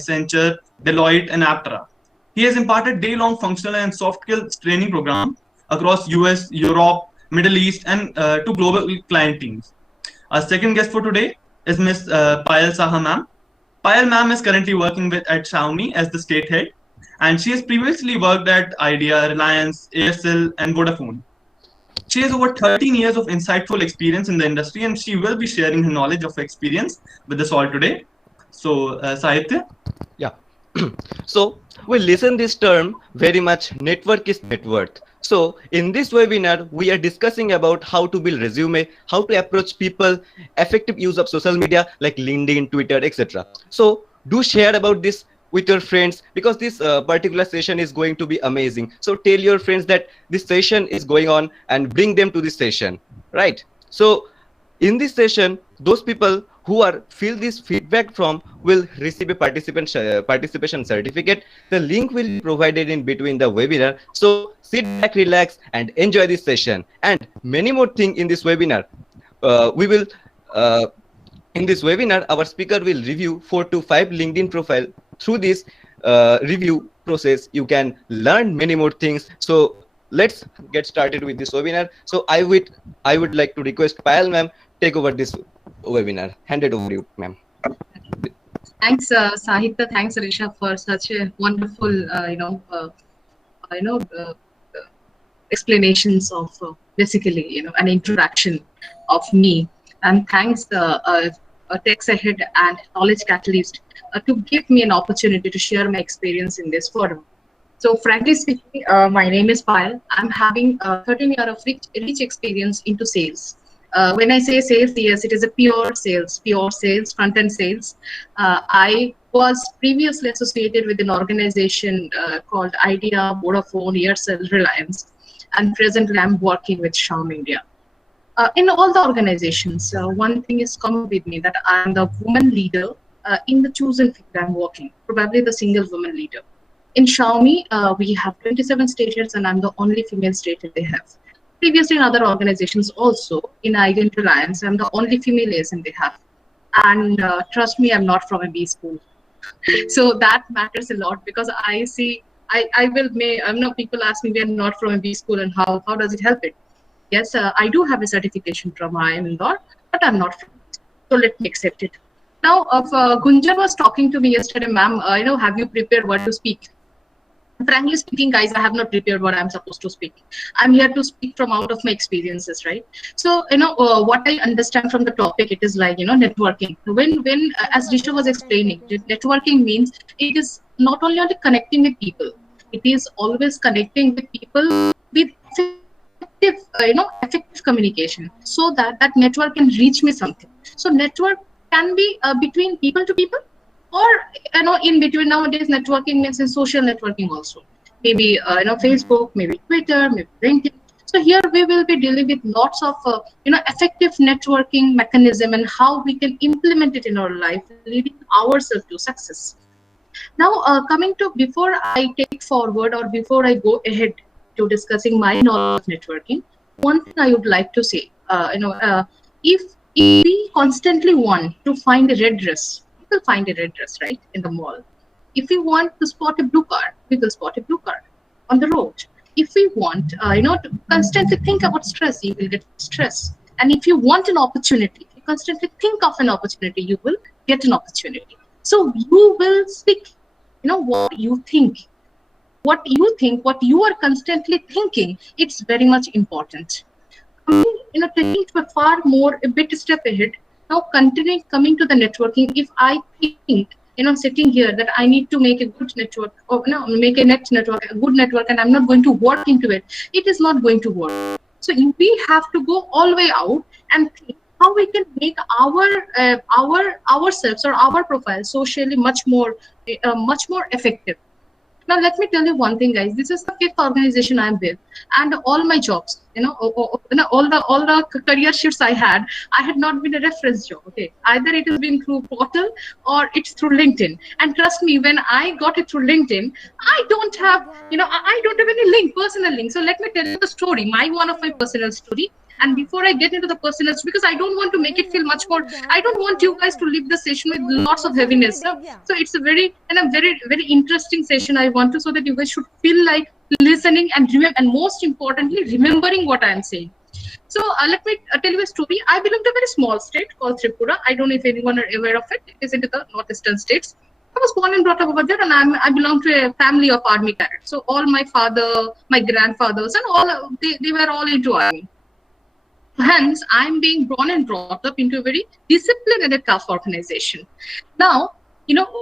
Accenture, Deloitte, and Aptra. He has imparted day-long functional and soft skills training program across US, Europe, Middle East, and to global client teams. Our second guest for today is Miss Payal Saha ma'am. Payal ma'am is currently working with at Xiaomi as the state head, and she has previously worked at Idea, Reliance, ASL, and Vodafone. She has over 13 years of insightful experience in the industry, and she will be sharing her knowledge of experience with us all today. So, Sahitya. Yeah. So we listen this term very much, network is net worth. So in this webinar, we are discussing about how to build resume, how to approach people, effective use of social media like LinkedIn, Twitter, etc. So do share about this with your friends, because this particular session is going to be amazing. So tell your friends that this session is going on and bring them to this session, right? So in this session, those people who are fill this feedback from will receive a participation certificate. The link will be provided in between the webinar. So sit back, relax, and enjoy this session. And many more things in this webinar. We will in this webinar, our speaker will review 4 to 5 LinkedIn profile. Through this review process, you can learn many more things. So let's get started with this webinar. So I would like to request Payal ma'am take over this webinar. Hand it over to you, ma'am. Thanks, Sahitya. Thanks, Risha, for such a wonderful, explanations of basically, an introduction of me. And thanks, Techsahead and Knowledge Catalyst, to give me an opportunity to share my experience in this forum. So, frankly speaking, my name is Payal. I'm having 13 years of rich experience into sales. When I say sales, yes, it is a pure sales, front-end sales. I was previously associated with an organization called Idea, Vodafone, Aircel, Reliance, and presently I'm working with Xiaomi India. In all the organizations, one thing is common with me, that I'm the woman leader in the chosen field I'm working, probably the single woman leader. In Xiaomi, we have 27 stations, and I'm the only female stated they have. Previously in other organizations also, in Idea and Reliance, I'm the only female ASM they have. And trust me, I'm not from a B school. So that matters a lot, because I see, people ask me, we are not from a B school, and how does it help it? Yes, I do have a certification from IIM Indore, but I'm not from it. So let me accept it. Now, Gunjan was talking to me yesterday, ma'am, have you prepared what to speak? Frankly speaking, guys, I have not prepared what I'm supposed to speak. I'm here to speak from out of my experiences, right? So, what I understand from the topic, it is like, networking. When as Risha was explaining, networking means it is not only connecting with people, it is always connecting with people with effective communication, so that network can reach me something. So network can be between people to people, or in between. Nowadays networking means in social networking also, maybe Facebook, maybe Twitter, maybe LinkedIn. So here we will be dealing with lots of effective networking mechanism, and how we can implement it in our life, leading ourselves to success. Now, coming to, before I take forward, or before I go ahead to discussing my knowledge of networking, one thing I would like to say, if we constantly want to find a red dress, we will find a red dress, right, in the mall. If we want to spot a blue car, we will spot a blue car on the road. If we want, to constantly think about stress, you will get stress. And if you want an opportunity, if you constantly think of an opportunity, you will get an opportunity. So you will speak, what you think. What you are constantly thinking, it's very much important. Taking to a bit step ahead. Now, coming to the networking, if I think, sitting here, that I need to make a good network, or make a good network, and I'm not going to work into it, it is not going to work. So we have to go all the way out and think how we can make ourselves or our profile socially much more effective. Now, let me tell you one thing, guys. This is the 5th organization I'm with, and all my jobs, all the career shifts I had not been a reference job. Okay, either it has been through portal or it's through LinkedIn. And trust me, when I got it through LinkedIn, I don't have, I don't have any personal link. So let me tell you the story. One of my personal story. And before I get into the personals, because I don't want to make it feel much more, I don't want you guys to leave the session with lots of heaviness. So it's a very interesting session I want to, so that you guys should feel like listening and remember, and most importantly, remembering what I am saying. So let me tell you a story. I belong to a very small state called Tripura. I don't know if anyone are aware of it. It is into the northeastern states. I was born and brought up over there, and I belong to a family of army cadets. So all my father, my grandfathers, and all they were all into army. Hence, I'm being born and brought up into a very disciplined and a tough organization. Now,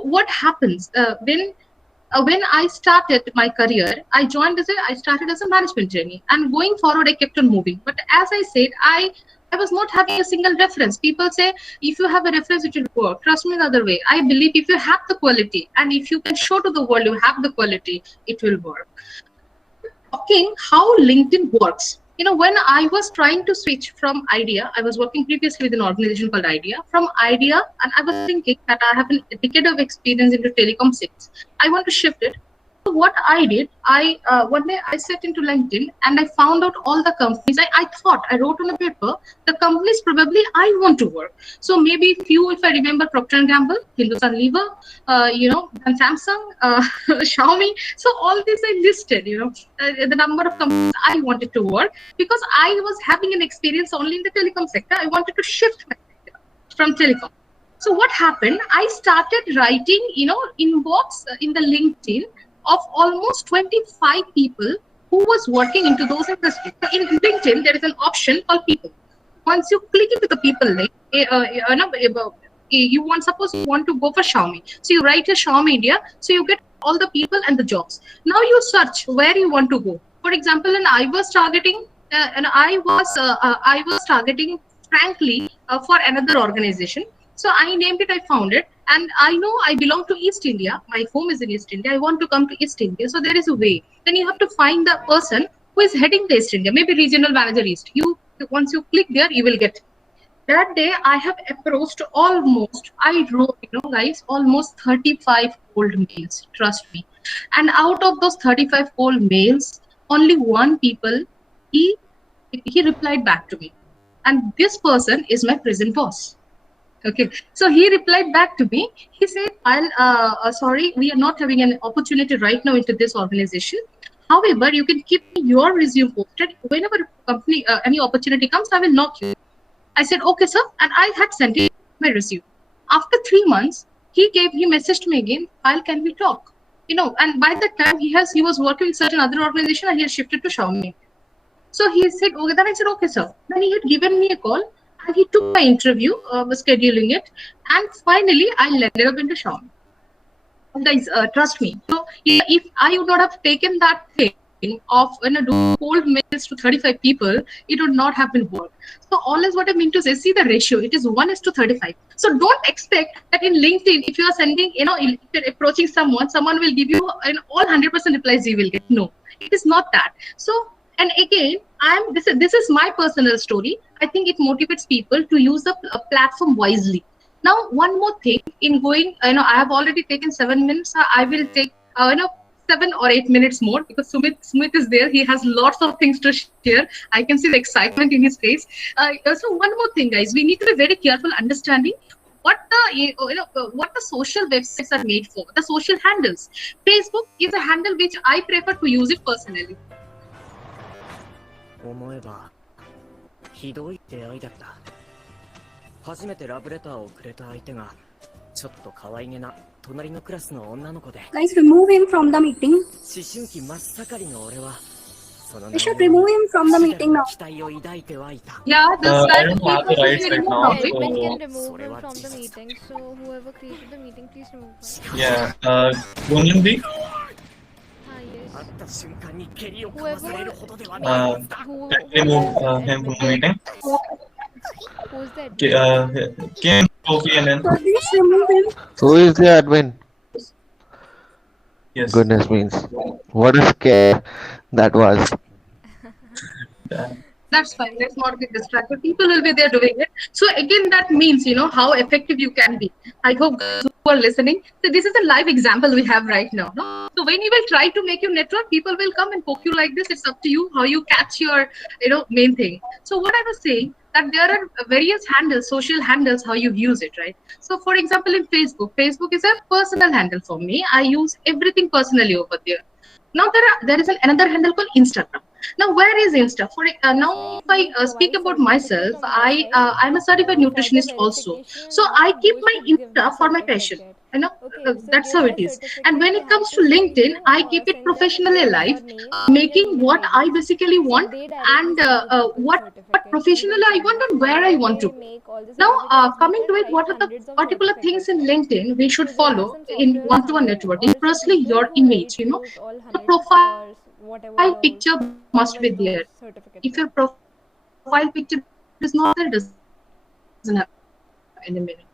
what happens when I started my career, I started as a management trainee, and going forward, I kept on moving. But as I said, I was not having a single reference. People say, if you have a reference, it will work. Trust me the other way. I believe if you have the quality, and if you can show to the world you have the quality, it will work. Talking how LinkedIn works. When I was trying to switch from Idea, I was working previously with an organization called Idea. From Idea, and I was thinking that I have a decade of experience into telecom sales. I want to shift it. So what I did, one day I set into LinkedIn and I found out all the companies. I thought, I wrote on a paper, the companies probably I want to work. So maybe few, if I remember, Procter & Gamble, Hindustan Lever, and Samsung, Xiaomi. So all these I listed, the number of companies I wanted to work, because I was having an experience only in the telecom sector. I wanted to shift my sector from telecom. So what happened? I started writing, inbox in the LinkedIn of almost 25 people who was working into those industries. So in LinkedIn, there is an option called people. Once you click into the people link, suppose you want to go for Xiaomi. So you write a Xiaomi India, so you get all the people and the jobs. Now you search where you want to go. For example, and I was targeting, frankly, for another organization. So I named it, I found it, and I know I belong to East India. My home is in East India. I want to come to East India. So there is a way. Then you have to find the person who is heading the East India, maybe regional manager East. Once you click there, you will get. That day I have approached almost, I wrote, guys, almost 35 cold mails. Trust me. And out of those 35 cold mails, only one people, he replied back to me. And this person is my present boss. Okay, so he replied back to me. He said, sorry, we are not having an opportunity right now into this organization. However, you can keep your resume posted. Whenever company any opportunity comes, I will knock you. I said, okay, sir. And I had sent him my resume. After 3 months, he messaged me again, Payal, can we talk? And by that time, he was working with certain other organization, and he has shifted to Xiaomi. So he said, okay. Then I said, okay, sir. Then he had given me a call. And he took my interview, was scheduling it, and finally I landed up into Xiaomi. Guys, trust me. So if I would not have taken that thing of doing cold mails to 35 people, it would not have been work. So all is what I mean to say. See the ratio. It is 1:35. So don't expect that in LinkedIn, if you are sending, if you're approaching someone will give you all 100% replies you will get. No, it is not that. So. And again, this is my personal story. I think it motivates people to use the platform wisely. Now, one more thing in going, I have already taken 7 minutes. I will take, 7 or 8 minutes more, because Sumit is there. He has lots of things to share. I can see the excitement in his face. So one more thing, guys, we need to be very careful understanding what the social websites are made for, the social handles. Facebook is a handle which I prefer to use it personally. 思えばひどい出会いだった。初めてラブレターをくれた相手がちょっと可愛げな隣のクラスの女の子で。Guys, remove him from the meeting. 思春期真っ盛りの俺はその We should remove him from the meeting now. 期待を抱いてはいた。 Yeah, this I don't have the rights right now. Admin can So, remove him from the meeting, so whoever created the meeting, please remove him. yeah. Gunjandi, 会った瞬間に蹴りをか Whoever まされるほどではない who, remove him from the meeting. who's that? Kim, Sophie, and then So please remove him. Who is the admin? yes. Goodness means. What a scare that was. That's fine. Let's not get distracted. People will be there doing it. So again, that means how effective you can be. I hope guys who are listening. So this is a live example we have right now. No? So when you will try to make your network, people will come and poke you like this. It's up to you how you catch your main thing. So what I was saying that there are various handles, social handles, how you use it, right? So for example, in Facebook is a personal handle for me. I use everything personally over there. Now there is another handle called Instagram. Now where is Insta? For now, if I speak about myself, I'm a certified nutritionist also. So I keep my Insta for my passion. That's how it is. And when it comes to LinkedIn, I keep it professionally alive, making what I basically want and what professionally I want and where I want to. Now, coming to it, what are the particular things in LinkedIn we should follow in one-to-one networking? Firstly, your image. The profile picture must be there. If your profile picture is not there, it doesn't have any meaning.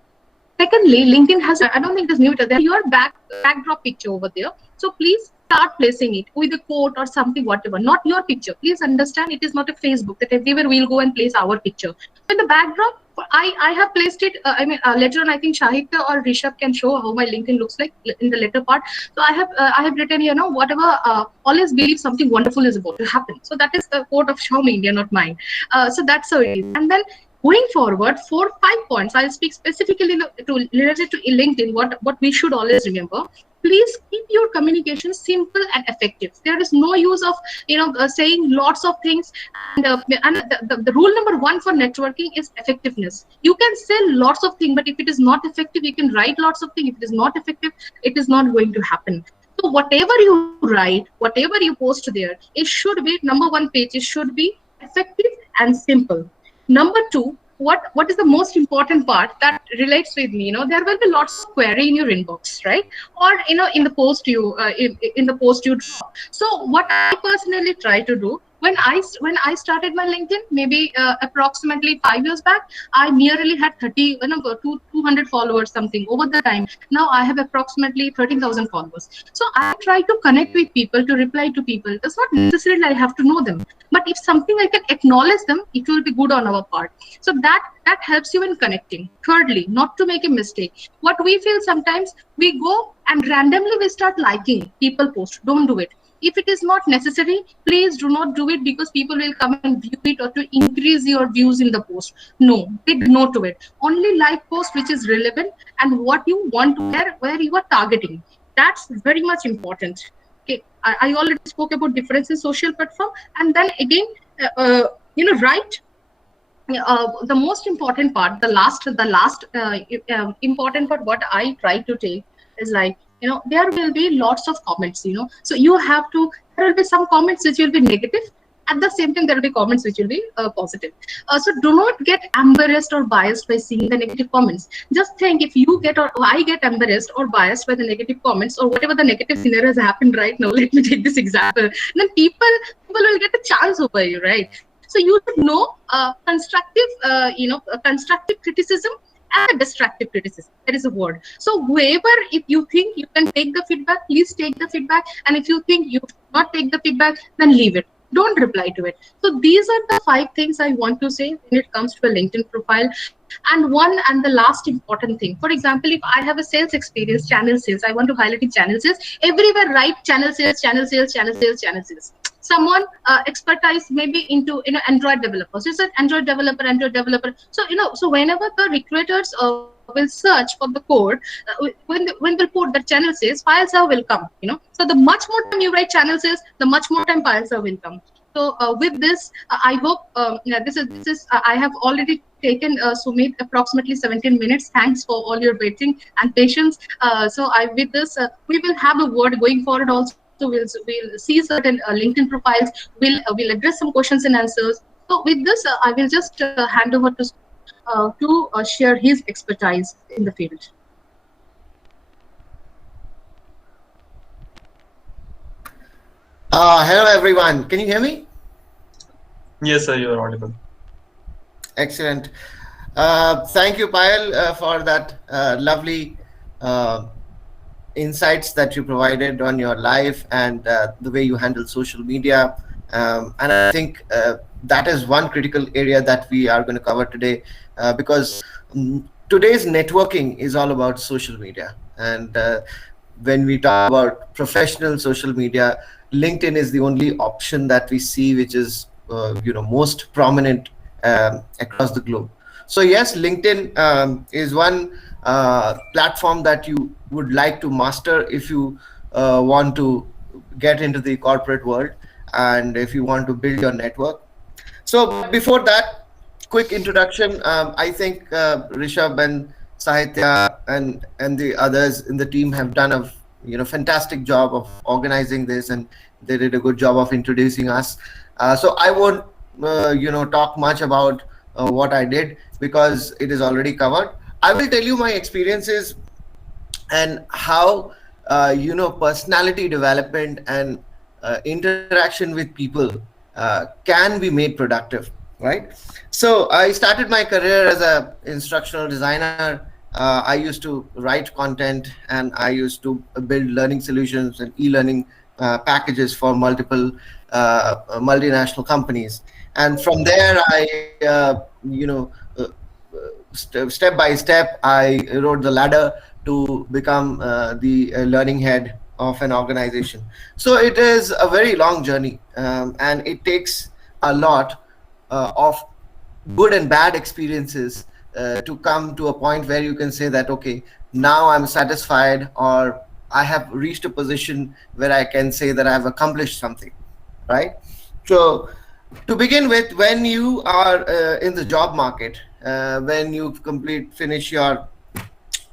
Secondly, LinkedIn has a feature called referral. I don't think it is new. There is your backdrop picture over there. So please start placing it with a quote or something, whatever. Not your picture. Please understand, it is not a Facebook that everywhere we'll go and place our picture. In the backdrop, I have placed it. Later on, I think Shahid or Rishabh can show how my LinkedIn looks like in the later part. So I have written whatever. Always believe something wonderful is about to happen. So that is the quote of Xiaomi India, not mine. So that's how it is. And then going forward, 4-5 points. I'll speak specifically related to LinkedIn. What we should always remember. Please keep your communication simple and effective. There is no use of saying lots of things. And the rule number one for networking is effectiveness. You can say lots of things, but if it is not effective, you can write lots of things. If it is not effective, it is not going to happen. So whatever you write, whatever you post there, it should be number one page. It should be effective and simple. Number two, what is the most important part that relates with me? There will be lots of query in your inbox, right? Or in the post in the post you drop. So what I personally try to do when I started my LinkedIn, maybe approximately 5 years back, I merely had 200 followers something. Over the time, now I have approximately 13,000 followers. So I try to connect with people, to reply to people. It's not necessarily I have to know them, but if something I can acknowledge them, it will be good on our part. So that helps you in connecting. Thirdly, not to make a mistake. What we feel sometimes, we go and randomly we start liking people post. Don't do it. If it is not necessary, please do not do it, because people will come and view it or to increase your views in the post. No, big no to it. Only like post which is relevant and what you want to where you are targeting. That's very much important. Okay, I already spoke about difference in social platform, and then again, right. The most important part, the last important part, what I try to take is like, there will be lots of comments, so you have to, there will be some comments which will be negative. At the same time, there will be comments which will be positive. So do not get embarrassed or biased by seeing the negative comments. Just think, if you get or I get embarrassed or biased by the negative comments or whatever the negative scenario has happened right now, let me take this example, then people will get a chance over you, right? So you should know constructive criticism and destructive criticism. That is a word. So whoever, if you think you can take the feedback, please take the feedback. And if you think you cannot take the feedback, then leave it. Don't reply to it. So these are the 5 things I want to say when it comes to a LinkedIn profile. And the last important thing, for example, if I have a sales experience, channel sales, I want to highlight in channel sales. Everywhere write channel sales, channel sales, channel sales, channel sales. Someone expertise maybe into Android developer. So it's an Android developer. So so whenever the recruiters will search for the code, when they'll put the channel sales, file server will come. So the much more time you write channel sales, the much more time file server will come. So with this, I hope this is I have already taken Sumit approximately 17 minutes. Thanks for all your waiting and patience. So with this, we will have a word going forward also. We'll see certain LinkedIn profiles. We'll address some questions and answers. So with this, I will just hand over to share his expertise in the field. Hello, everyone. Can you hear me? Yes, sir, you are audible. Excellent. Thank you, Payal, for that lovely insights that you provided on your life and the way you handle social media. And I think that is one critical area that we are going to cover today, because today's networking is all about social media. And when we talk about professional social media, LinkedIn is the only option that we see which is most prominent across the globe. So yes, LinkedIn is one platform that you would like to master if you want to get into the corporate world and if you want to build your network. So, but before that, quick introduction. I think Rishabh and Sahitya and the others in the team have done a fantastic job of organizing this, and they did a good job of introducing us. So I won't talk much about what I did because it is already covered. I will tell you my experiences and how personality development and interaction with people can be made productive, right? So I started my career as a instructional designer. I used to write content and I used to build learning solutions and e-learning packages for multiple multinational companies. And from there step by step I rode the ladder to become the learning head of an organization. So it is a very long journey, and it takes a lot of good and bad experiences to come to a point where you can say that, okay, now I'm satisfied, or I have reached a position where I can say that I have accomplished something, right? So to begin with, when you are in the job market, when you finish your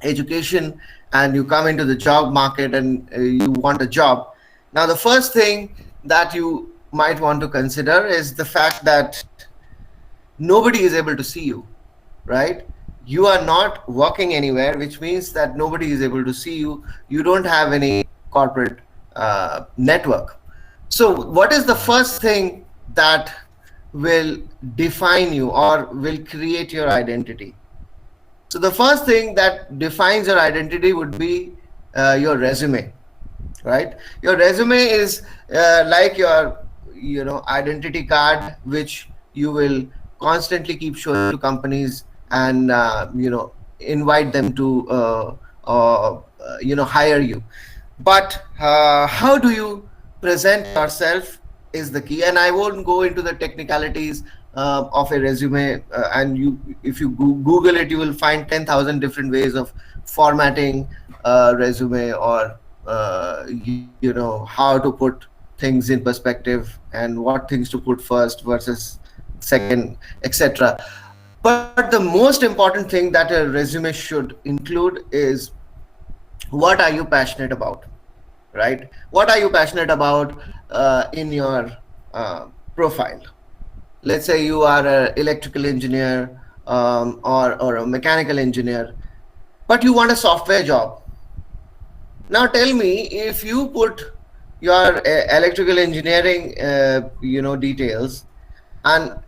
education and you come into the job market and you want a job, now the first thing that you might want to consider is the fact that nobody is able to see you, right? You are not working anywhere, which means that nobody is able to see you. You don't have any corporate network. So what is the first thing that will define you or will create your identity? So the first thing that defines your identity would be your resume, right? Your resume is like your identity card, which you will constantly keep showing to companies and invite them to hire you. But how do you present yourself is the key. And I won't go into the technicalities of a resume. And if you Google it, you will find 10,000 different ways of formatting a resume, or how to put things in perspective and what things to put first versus second, etc. But the most important thing that a resume should include is, what are you passionate about, right? What are you passionate about in your profile? Let's say you are an electrical engineer, or a mechanical engineer, but you want a software job. Now tell me, if you put your electrical engineering details and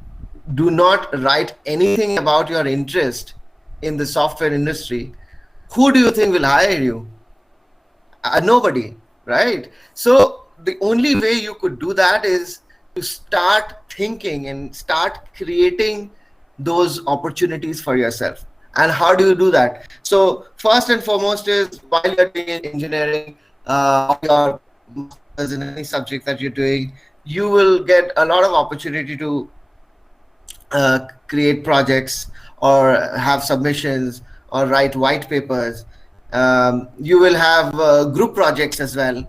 do not write anything about your interest in the software industry, who do you think will hire you? Nobody, right? So the only way you could do that is to start thinking and start creating those opportunities for yourself. And how do you do that? So first and foremost is, while you're doing engineering or your masters in any subject that you're doing, you will get a lot of opportunity to create projects or have submissions or write white papers. You will have group projects as well.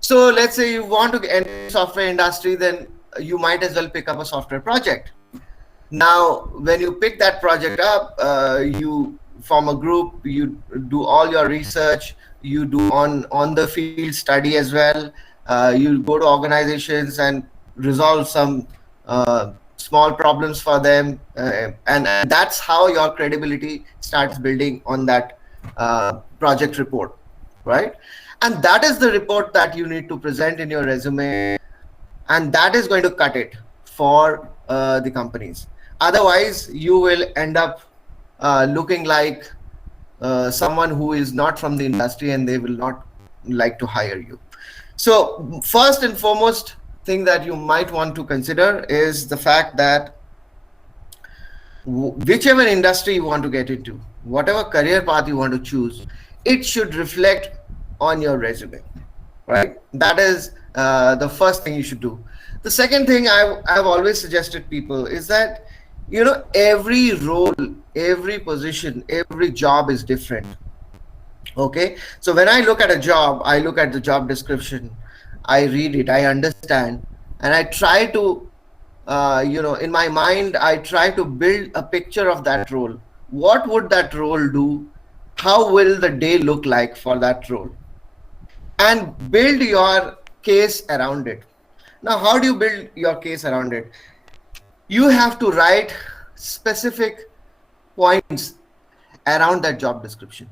So let's say you want to enter the software industry, then you might as well pick up a software project. Now, when you pick that project up, you form a group, you do all your research, you do on the field study as well. You go to organizations and resolve some small problems for them, and that's how your credibility starts building on that project report, right? And that is the report that you need to present in your resume, and that is going to cut it for the companies. Otherwise, you will end up looking like someone who is not from the industry, and they will not like to hire you. So first and foremost thing that you might want to consider is the fact that whichever industry you want to get into, whatever career path you want to choose, it should reflect on your resume, right? That is the first thing you should do. The second thing I've always suggested people is that, every role, every position, every job is different. Okay, so when I look at a job, I look at the job description, I read it, I understand, and I try to, in my mind, I try to build a picture of that role. What would that role do? How will the day look like for that role? And build your case around it. Now, how do you build your case around it? You have to write specific points around that job description.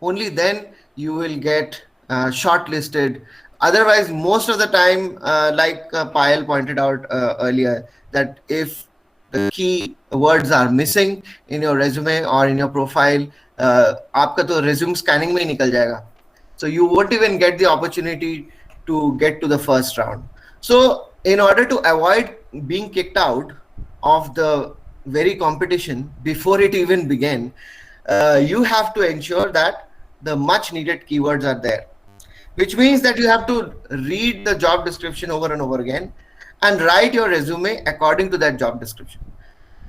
Only then you will get shortlisted. Otherwise, most of the time, like Payal pointed out earlier, that if the key words are missing in your resume or in your profile, आपका तो resume scanning में ही निकल जाएगा. So you won't even get the opportunity to get to the first round. So in order to avoid being kicked out of the very competition before it even began, you have to ensure that the much needed keywords are there, which means that you have to read the job description over and over again and write your resume according to that job description.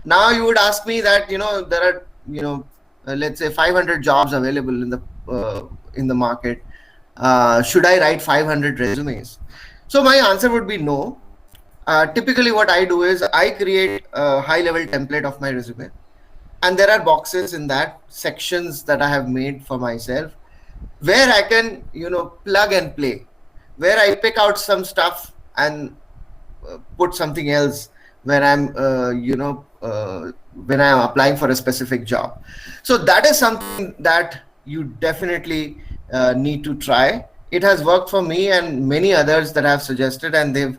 Now you would ask me that, there are, let's say 500 jobs available in the market. Should I write 500 resumes? So my answer would be no. Typically what I do is I create a high level template of my resume, and there are boxes in that, sections that I have made for myself, where I can, plug and play, where I pick out some stuff and put something else when I'm, when I'm applying for a specific job. So that is something that you definitely need to try. It has worked for me and many others that have suggested, and they've,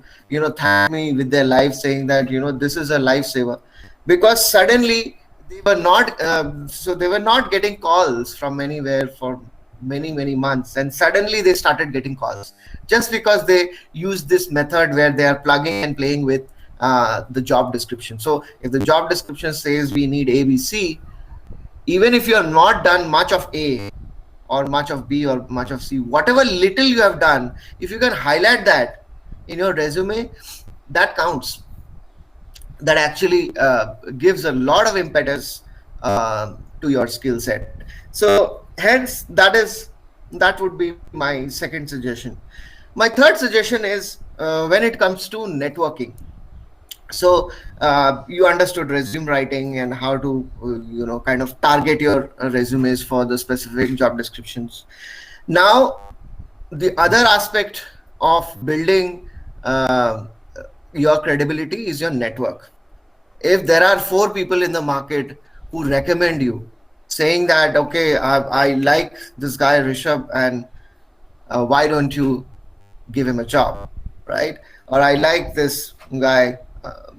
thanked me with their life, saying that, this is a lifesaver, because suddenly they were not, they were not getting calls from anywhere for many months, and suddenly they started getting calls just because they used this method where they are plugging and playing with the job description. So if the job description says we need ABC, even if you have not done much of A or much of B or much of C, whatever little you have done, if you can highlight that in your resume, that counts. That actually gives a lot of impetus to your skill set. So hence that would be my second suggestion. My third suggestion is when it comes to networking. So you understood resume writing and how to kind of target your resumes for the specific job descriptions. Now the other aspect of building your credibility is your network. If there are 4 people in the market who recommend you, saying that, okay, I like this guy Rishabh, and why don't you give him a job, right? Or I like this guy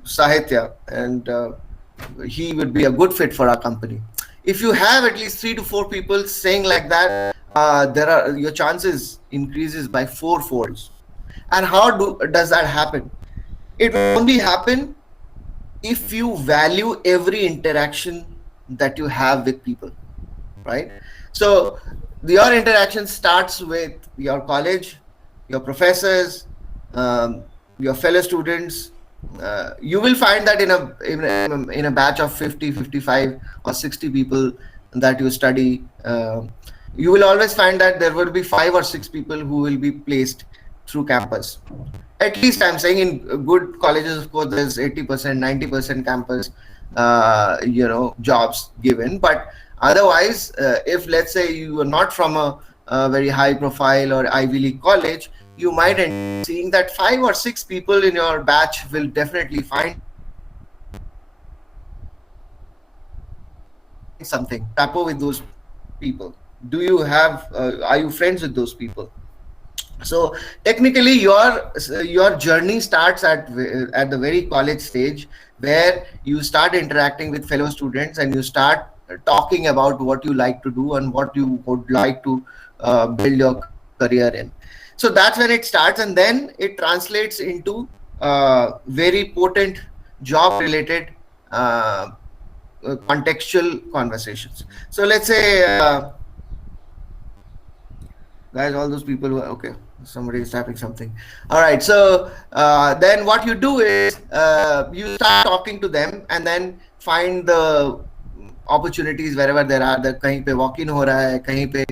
Sahitya, and he would be a good fit for our company. If you have at least 3 to 4 people saying like that, your chances increases by 4 folds. And how does that happen? It will only happen if you value every interaction that you have with people, right? So your interaction starts with your college, your professors, your fellow students. You will find that in a batch of 50, 55 or 60 people that you study, you will always find that there will be 5 or 6 people who will be placed through campus. At least I'm saying in good colleges, of course, there's 80%, 90% campus, jobs given. But otherwise, if let's say you are not from a very high profile or Ivy League college, you might end up seeing that 5 or 6 people in your batch will definitely find something. Rapport with those people. Do you have? Are you friends with those people? So technically, your journey starts at the very college stage, where you start interacting with fellow students and you start talking about what you like to do and what you would like to build your career career in. So that's when it starts, and then it translates into very potent job related contextual conversations. So let's say guys, all those people who are okay, somebody is typing something. All right, so then what you do is you start talking to them and then find the opportunities wherever there are. कहीं पे walk in हो रहा है, कहीं पे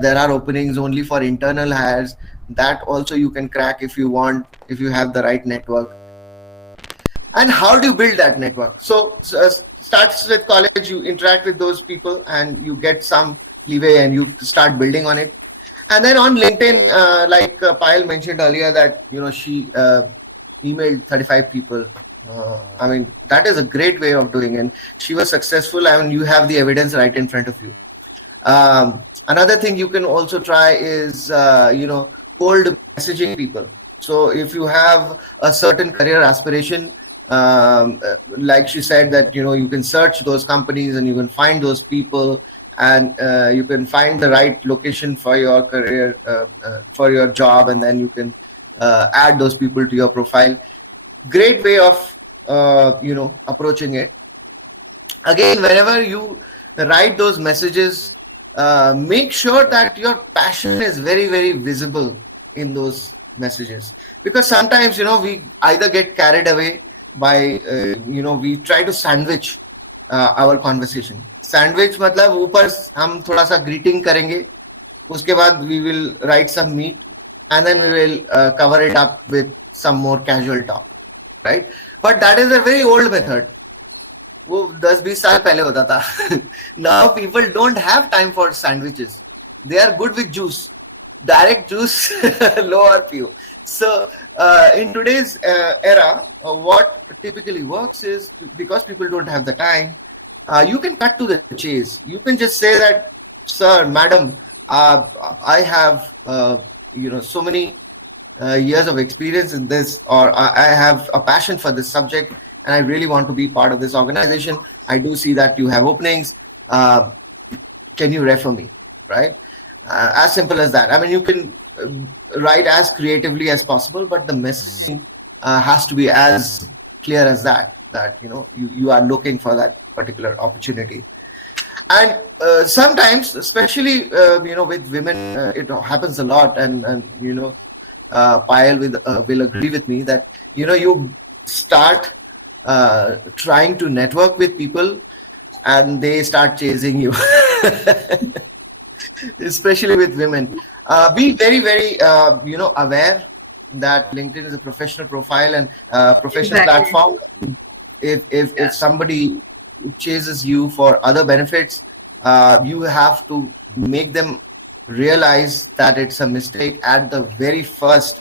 there are openings only for internal hires. That also you can crack if you want, if you have the right network. And how do you build that network? So starts with college, you interact with those people and you get some leeway and you start building on it. And then on LinkedIn, like Payal mentioned earlier, that she emailed 35 people. I mean, that is a great way of doing it. And she was successful. I mean, you have the evidence right in front of you. Another thing you can also try is cold messaging people. So if you have a certain career aspiration, like she said, that you can search those companies and you can find those people, and you can find the right location for your career, for your job, and then you can add those people to your profile. Great way of approaching it. Again, whenever you write those messages, make sure that your passion is very, very visible in those messages, because sometimes we either get carried away by we try to sandwich our conversation. Sandwich मतलब ऊपर हम थोड़ा सा greeting करेंगे, उसके बाद we will write some meat, and then we will cover it up with some more casual talk, right? But that is a very old method. वो 10-20 साल पहले होता था. Now people don't have time for sandwiches. They are good with juice. Direct juice, low RPO. So in today's era, what typically works is, because people don't have the time, you can cut to the chase. You can just say that, sir, madam, I have so many years of experience in this, or I have a passion for this subject, and I really want to be part of this organization. I do see that you have openings. Can you refer me, right? As simple as that. I mean, you can write as creatively as possible, but the message has to be as clear as that you are looking for that particular opportunity. And sometimes, especially with women, it happens a lot, and Payal will agree with me that you start trying to network with people and they start chasing you. Especially with women. Be very, very aware that LinkedIn is a professional profile and professional platform. If somebody chases you for other benefits, you have to make them realize that it's a mistake at the very first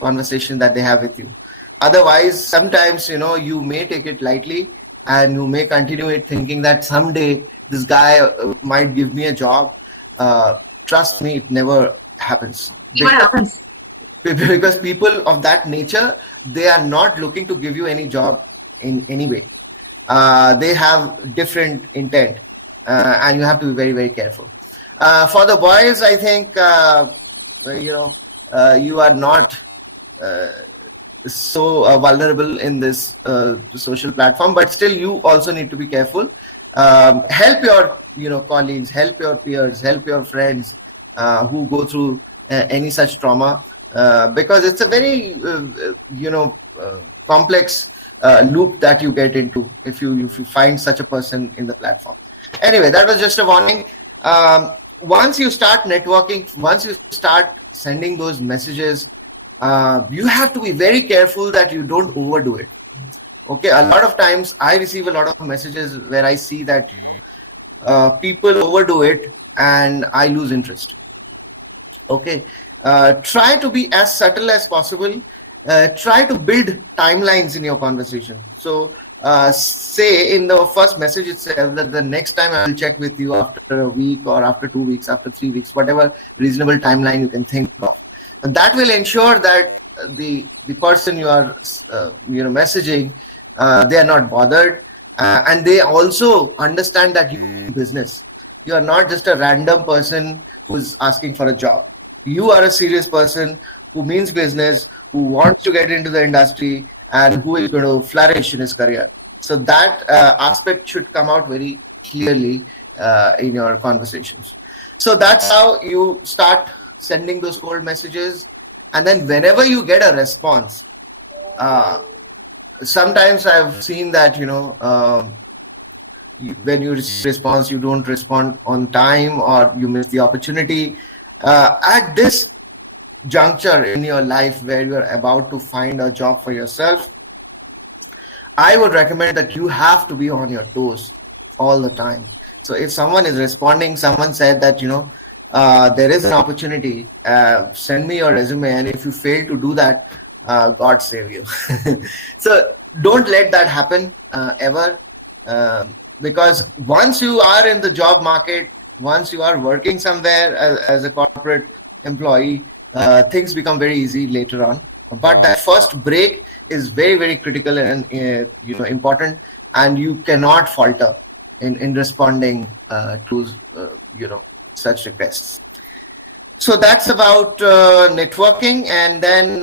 conversation that they have with you. Otherwise, sometimes you may take it lightly and you may continue it thinking that someday this guy might give me a job. Trust me, it never happens. Because people of that nature, they are not looking to give you any job in any way. They have different intent, and you have to be very, very careful. For the boys, I think you are not so vulnerable in this social platform, but still you also need to be careful. Help your colleagues, help your peers, help your friends who go through any such trauma, because it's a very complex loop that you get into if you find such a person in the platform. Anyway, that was just a warning. Once you start networking, once you start sending those messages, you have to be very careful that you don't overdo it. Okay, a lot of times I receive a lot of messages where I see that people overdo it and I lose interest. Okay, try to be as subtle as possible. Try to build timelines in your conversation. So say in the first message itself that the next time I will check with you after a week or after 2 weeks, after 3 weeks, whatever reasonable timeline you can think of. And that will ensure that the person you are messaging, they are not bothered, and they also understand that you do business. You are not just a random person who's asking for a job. You are a serious person who means business, who wants to get into the industry, and who is going to flourish in his career. So that aspect should come out very clearly in your conversations. So that's how you start sending those cold messages. And then whenever you get a response, sometimes I've seen that, when you receive response, you don't respond on time or you miss the opportunity. At this juncture in your life where you're about to find a job for yourself, I would recommend that you have to be on your toes all the time. So if someone is responding, someone said that, there is an opportunity, send me your resume. And if you fail to do that, God save you. So don't let that happen ever. Because once you are in the job market, once you are working somewhere as a corporate employee, things become very easy later on. But that first break is very, very critical and important, and you cannot falter in responding to such requests. So that's about networking, and then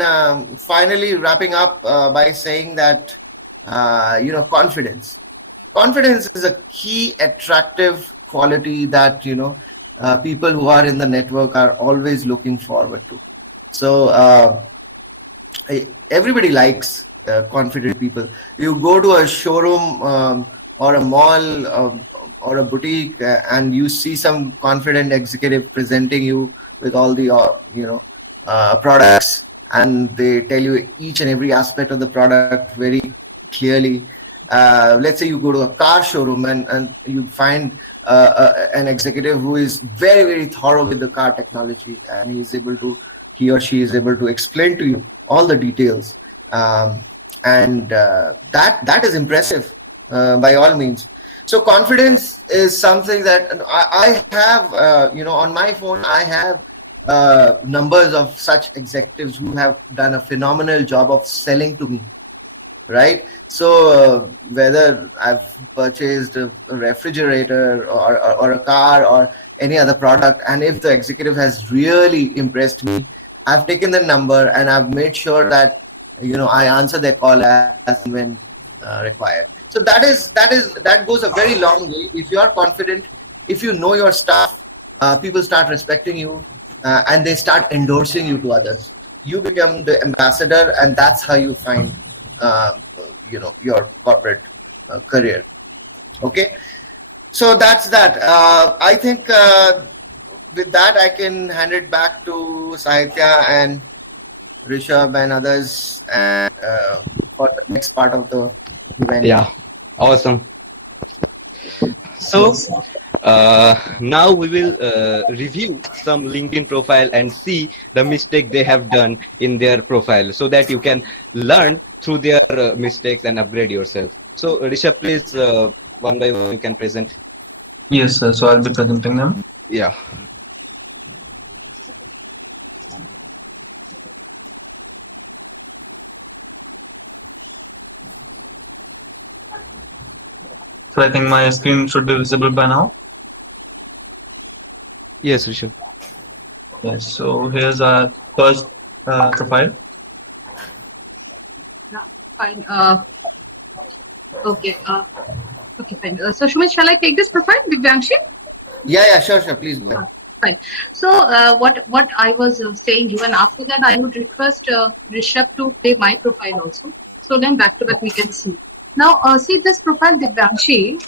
finally wrapping up by saying that confidence. Confidence is a key attractive quality that people who are in the network are always looking forward to. So everybody likes confident people. You go to a showroom or a mall or a boutique and you see some confident executive presenting you with all the products, and they tell you each and every aspect of the product very clearly. Let's say you go to a car showroom and you find an executive who is very, very thorough with the car technology, and he or she is able to explain to you all the details, and that is impressive by all means. So confidence is something that I have, on my phone. I have numbers of such executives who have done a phenomenal job of selling to me. Right. So whether I've purchased a refrigerator or a car or any other product, and if the executive has really impressed me, I've taken the number and I've made sure that I answer their call as and when required. So that goes a very long way. If you are confident, if you know your stuff, people start respecting you and they start endorsing you to others. You become the ambassador, and that's how you find your corporate career. Okay, so that's that. I think with that I can hand it back to Sahitya and Rishabh and others for the next part of the event. Yeah, awesome. So now we will review some LinkedIn profile and see the mistake they have done in their profile, so that you can learn through their mistakes and upgrade yourself. So Rishabh, please one by one you can present. Yes, sir. So I'll be presenting them. Yeah. So I think my screen should be visible by now. Yes, Rishabh. Yes. So here's our first profile. Yeah, fine. Okay. Okay, fine. So Shumit, shall I take this profile, Divyanshi? Yeah, sure, please. Fine. So what I was saying you, and after that I would request Rishabh to play my profile also. So then back to back we can see. Now see this profile, Divyanshi.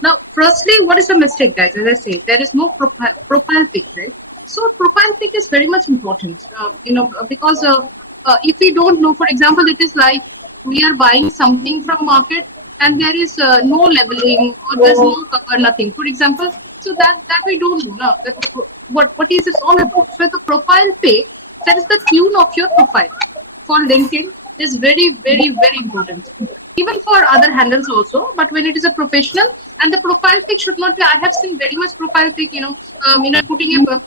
Now firstly, what is the mistake, guys? As I say, there is no profile pic, right? So profile pic is very much important, because if we don't know, for example, it is like we are buying something from market and there is no labeling or there's no cover, nothing. For example, so that we don't know now. That what is this all about? So the profile pic, that is the tune of your profile for LinkedIn, is very, very, very important. Even for other handles also, but when it is a professional, and the profile pic should not be. I have seen very much profile pic,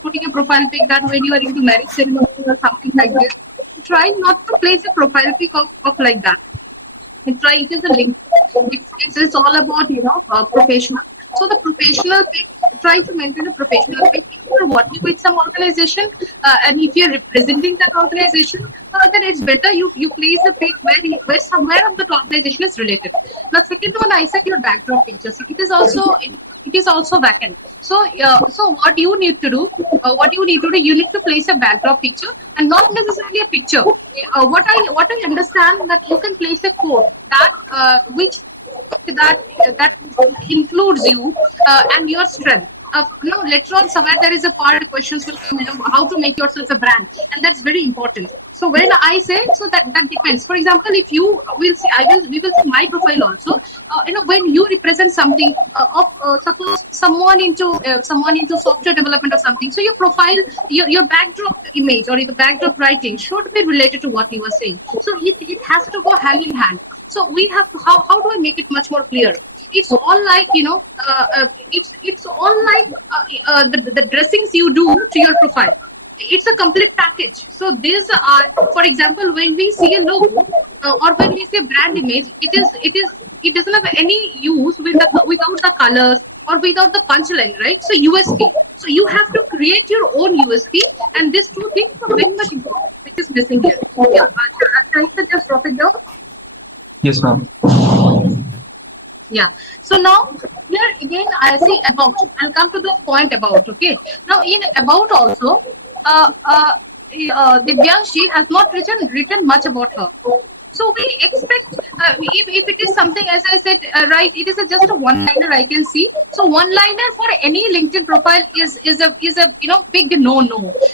putting a profile pic that when you are into marriage ceremony or something like this. Try not to place a profile pic of like that. It is a link. It's all about professional. So the professional bit, try to maintain a professional bit. If you're working with some organization, and if you're representing that organization, then it's better you place a bit where somewhere of that organization is related. The second one, I said your backdrop pictures. It is also vacant. So what you need to do, you need to place a backdrop picture and not necessarily a picture. What I understand that you can place a quote that which that includes you and your strength. No, later on somewhere there is a part of questions will come, how to make yourself a brand, and that's very important. So when I say, so that depends. For example, if you will see, we will see my profile also. When you represent something of suppose someone into software development or something, so your profile, your backdrop image or the backdrop writing should be related to what you are saying. So it has to go hand in hand. So we have to, how do I make it much more clear? It's all like it's all like the dressings you do to your profile. It's a complete package. So these are, for example, when we see a logo or when we see a brand image, it doesn't have any use without the colors or without the punchline, right? So USP. So you have to create your own USP, and these two things are very much important, which is missing here. Yeah, trying to just drop it down. Yes, ma'am. Yeah. So now here again I see about. I'll come to this point about. Okay. Now in about also, Divyangshi has not written much about her. So we expect if it is something, as I said, right, it is just a one-liner I can see. So one-liner for any LinkedIn profile is a big no,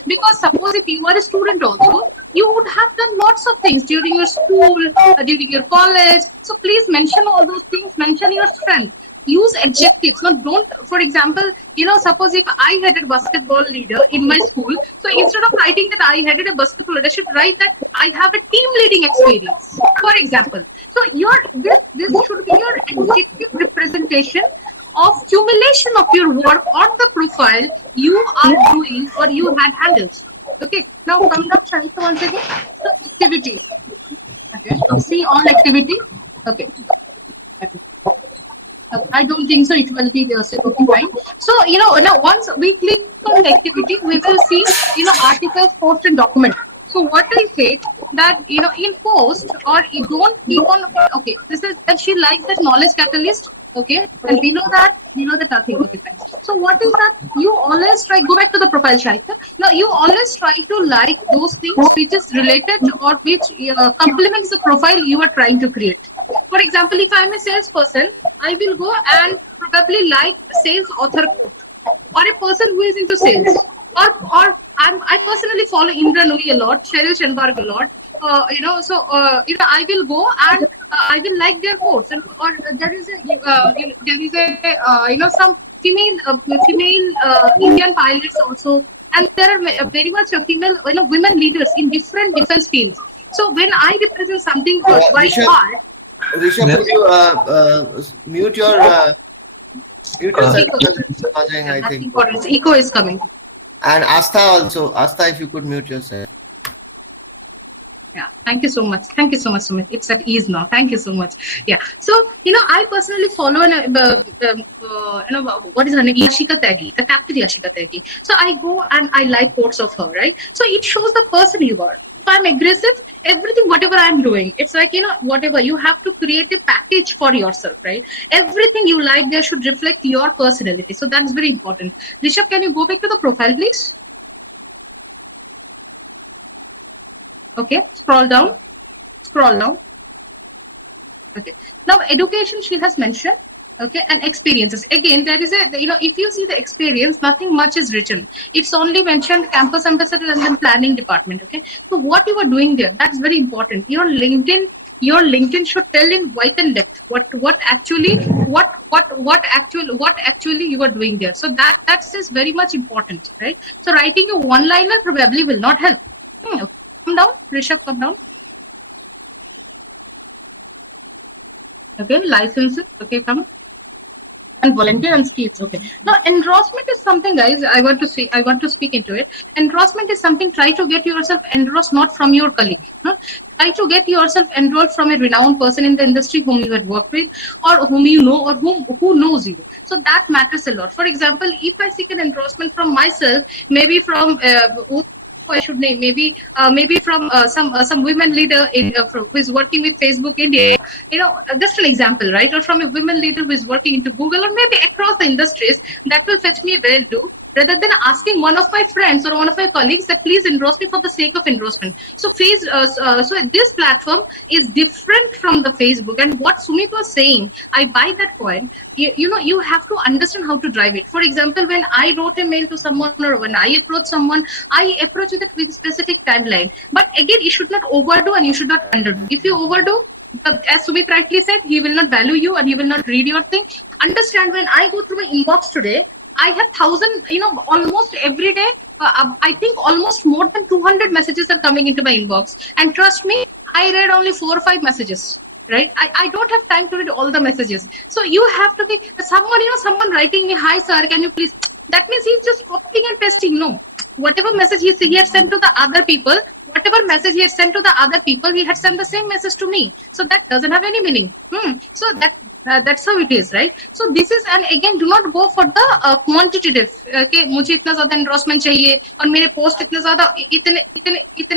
because suppose if you are a student also, you would have done lots of things during your school, during your college. So please mention all those things. Mention your strength. Use adjectives. No, don't. For example, suppose if I had a basketball leader in my school, so instead of writing that I had a basketball leader, I should write that I have a team leading experience. For example, so this should be your adjective representation of accumulation of your work on the profile you are doing or you had handled. Okay. Now come down, Shanika, once again. So activity. Okay. See all activity. Okay. I don't think so. It will be there. Okay, fine. So now once we click on the activity, we will see articles, post, and document. So what I said that in post or you don't keep on. Okay, this is that she likes that knowledge catalyst. Okay, and we know that nothing. Okay, fine. So what is that? You always try. Go back to the profile, Shaita. Now you always try to like those things which is related or which complements the profile you are trying to create. For example, if I am a salesperson, I will go and probably like sales author or a person who is into sales, or I personally follow Indra Nooyi a lot, Sheryl Sandberg a lot. I will go and I will like their quotes, or there is some female Indian pilots also, and there are very much female women leaders in different defense fields. So when I represent something by heart. Rishabh, could you mute yourself? I think. Echo is coming. And Astha also. Astha, if you could mute yourself. Yeah, thank you so much. Thank you so much, Sumit. It's at ease now. Thank you so much. Yeah. So, I personally follow what is her name? Yashika Tyagi, the captain Yashika Tyagi. So I go and I like quotes of her, right? So it shows the person you are. If I'm aggressive, everything, whatever I'm doing, it's like, whatever, you have to create a package for yourself, right? Everything you like there should reflect your personality. So that's very important. Rishabh, can you go back to the profile, please? Okay, scroll down. Okay, now education she has mentioned. Okay, and experiences. Again, there is if you see the experience, nothing much is written. It's only mentioned campus ambassador and then planning department. Okay, so what you are doing there, that's very important. Your LinkedIn should tell in white and depth what actually you are doing there. So that's is very much important, right? So writing a one-liner probably will not help. Okay. Come down, Rishabh, come down. Okay, licenses. Okay, come. and volunteer and skills. Okay. Now endorsement is something, guys, I want to speak into it. Endorsement is something, try to get yourself endorsed not from your colleague. Huh? Try to get yourself enrolled from a renowned person in the industry whom you had worked with, or whom you know, or who knows you. So that matters a lot. For example, if I seek an endorsement from myself, maybe from who I should name, maybe from some women leader who is working with Facebook India, just an example, right? Or from a women leader who is working into Google, or maybe across the industries, that will fetch me well too, rather than asking one of my friends or one of my colleagues that please endorse me for the sake of endorsement. So so this platform is different from the Facebook. And what Sumit was saying, I buy that point. You have to understand how to drive it. For example, when I wrote a mail to someone, or when I approach someone, I approach with a specific timeline. But again, you should not overdo and you should not underdo. If you overdo, as Sumit rightly said, he will not value you and he will not read your thing. Understand, when I go through my inbox today, I have 1,000, almost every day. I think almost more than 200 messages are coming into my inbox. And trust me, I read only 4 or 5 messages. Right? I don't have time to read all the messages. So you have to be someone writing me, hi sir, can you please? That means he's just copying and pasting. No. Whatever message he had sent to the other people, he had sent the same message to me. So that doesn't have any meaning. So that's how it is, right? So this is, and again, do not go for the quantitative. Okay, मुझे इतना ज़्यादा endorsement चाहिए और मेरे post इतने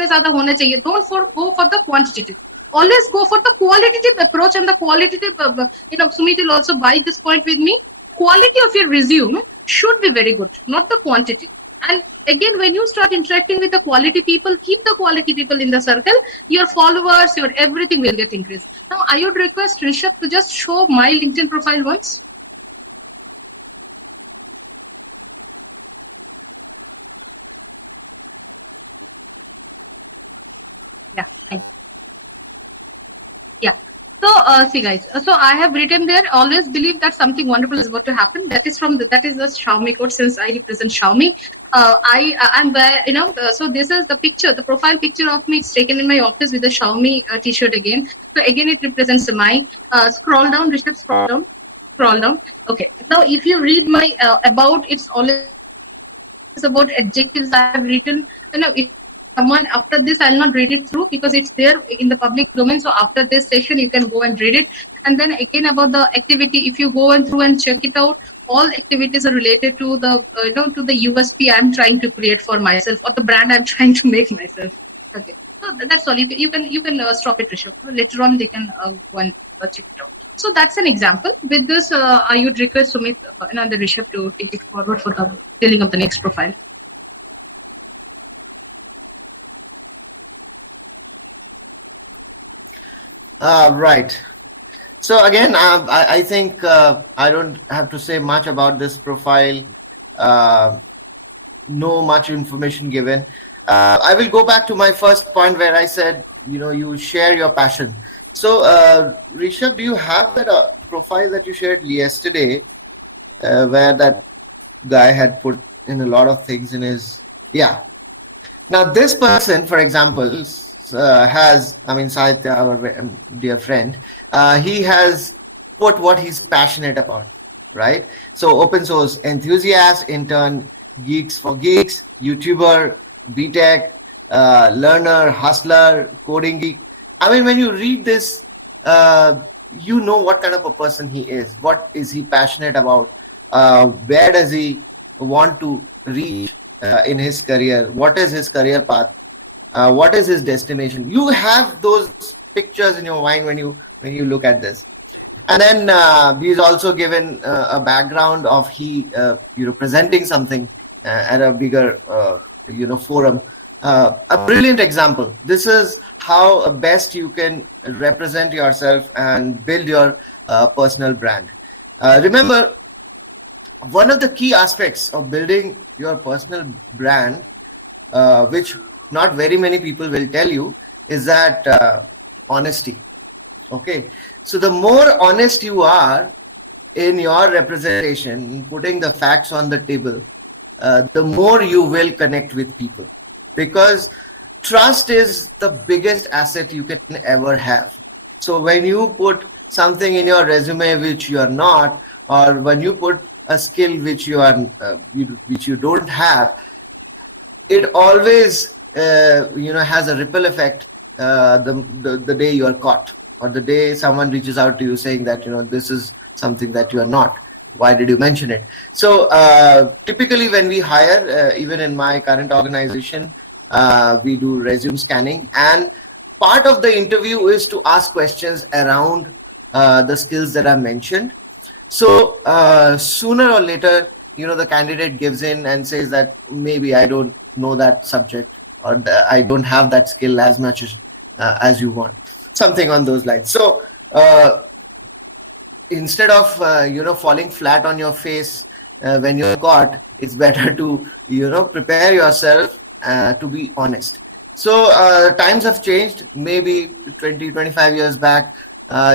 ज़्यादा होने चाहिए. Don't go for the quantitative. Always go for the qualitative approach, and the qualitative. Sumit will also buy this point with me. Quality of your resume should be very good, not the quantity. And again, when you start interacting with the quality people, keep the quality people in the circle, your followers, your everything will get increased. Now, I would request Rishabh to just show my LinkedIn profile once. Yeah, thank you. Yeah. So, see guys, so I have written there, always believe that something wonderful is about to happen. That is that is the Xiaomi code, since I represent Xiaomi. I'm there, so this is the picture, the profile picture of me. It's taken in my office with the Xiaomi t-shirt again. So again, it represents my, scroll down, Rishabh, scroll down. Okay. Now, if you read my about, it's always about adjectives I have written. If someone, after this, I'll not read it through because it's there in the public domain. So after this session, you can go and read it. And then again, about the activity, if you go and through and check it out, all activities are related to the to the USP I'm trying to create for myself, or the brand I'm trying to make myself. Okay, so that's all. You can stop it, Rishabh. Later on, they can go and check it out. So that's an example. With this, I would request Sumit and the Rishabh to take it forward for the filling of the next profile. Right. So again, I think I don't have to say much about this profile. No much information given. I will go back to my first point where I said, you share your passion. So, Rishabh, do you have that profile that you shared yesterday, where that guy had put in a lot of things in his? Yeah. Now, this person, for example, has, Sahitya, our dear friend, he has put what he's passionate about, right? So open source enthusiast, intern, geeks for geeks, YouTuber, BTech, learner, hustler, coding geek. When you read this, you know what kind of a person he is. What is he passionate about? Where does he want to reach in his career? What is his career path? What is his destination? You have those pictures in your mind when you look at this. And then he's also given a background of he presenting something at a bigger forum. A brilliant example. This is how best you can represent yourself and build your personal brand. Remember, one of the key aspects of building your personal brand, which not very many people will tell you, is that honesty. Okay, so the more honest you are in your representation, putting the facts on the table, the more you will connect with people, because trust is the biggest asset you can ever have. So when you put something in your resume which you are not, or when you put a skill which which you don't have, it always has a ripple effect the day you are caught, or the day someone reaches out to you saying that this is something that you are not. Why did you mention it? So typically when we hire, even in my current organization, we do resume scanning, and part of the interview is to ask questions around the skills that I mentioned. So sooner or later, the candidate gives in and says that maybe I don't know that subject, or I don't have that skill as much as you want, something on those lines. So instead of falling flat on your face when you're caught, it's better to prepare yourself to be honest. So times have changed. Maybe 20-25 years back,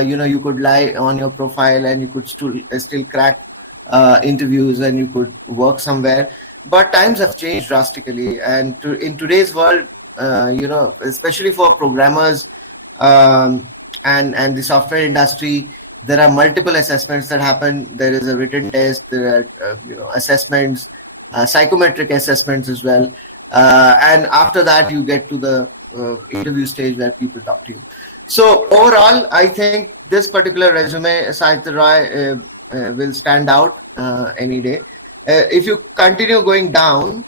you could lie on your profile and you could still crack interviews and you could work somewhere. But times have changed drastically, and in today's world, especially for programmers and the software industry, there are multiple assessments that happen. There is a written test, there are assessments, psychometric assessments as well, and after that you get to the interview stage where people talk to you. So overall, I think this particular resume, Sahitya Roy, will stand out any day. If you continue going down,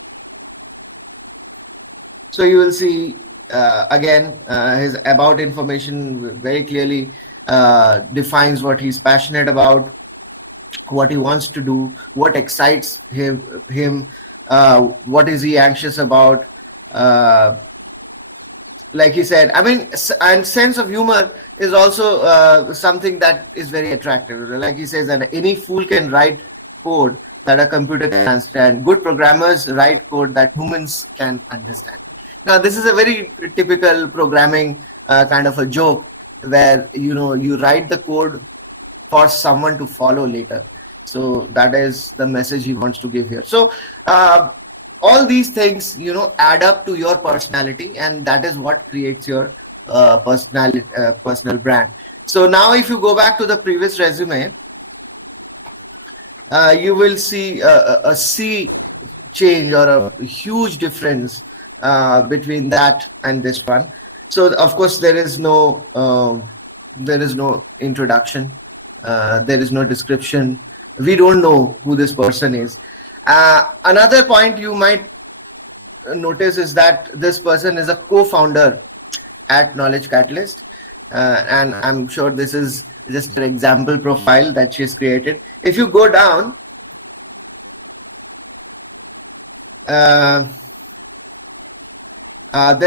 so you will see again his about information very clearly defines what he's passionate about, what he wants to do, what excites him, what is he anxious about. Like he said, I mean, and sense of humor is also something that is very attractive. Like he says that any fool can write code that a computer can understand. Good programmers write code that humans can understand. Now, this is a very typical programming kind of a joke where, you write the code for someone to follow later. So that is the message he wants to give here. So all these things, add up to your personality, and that is what creates your personal brand. So now if you go back to the previous resume, you will see a sea change, or a huge difference between that and this one. So of course there is no introduction, there is no description. We don't know who this person is. Another point you might notice is that this person is a co-founder at Knowledge Catalyst, and I'm sure this is just an example profile that she's created. If you go down, there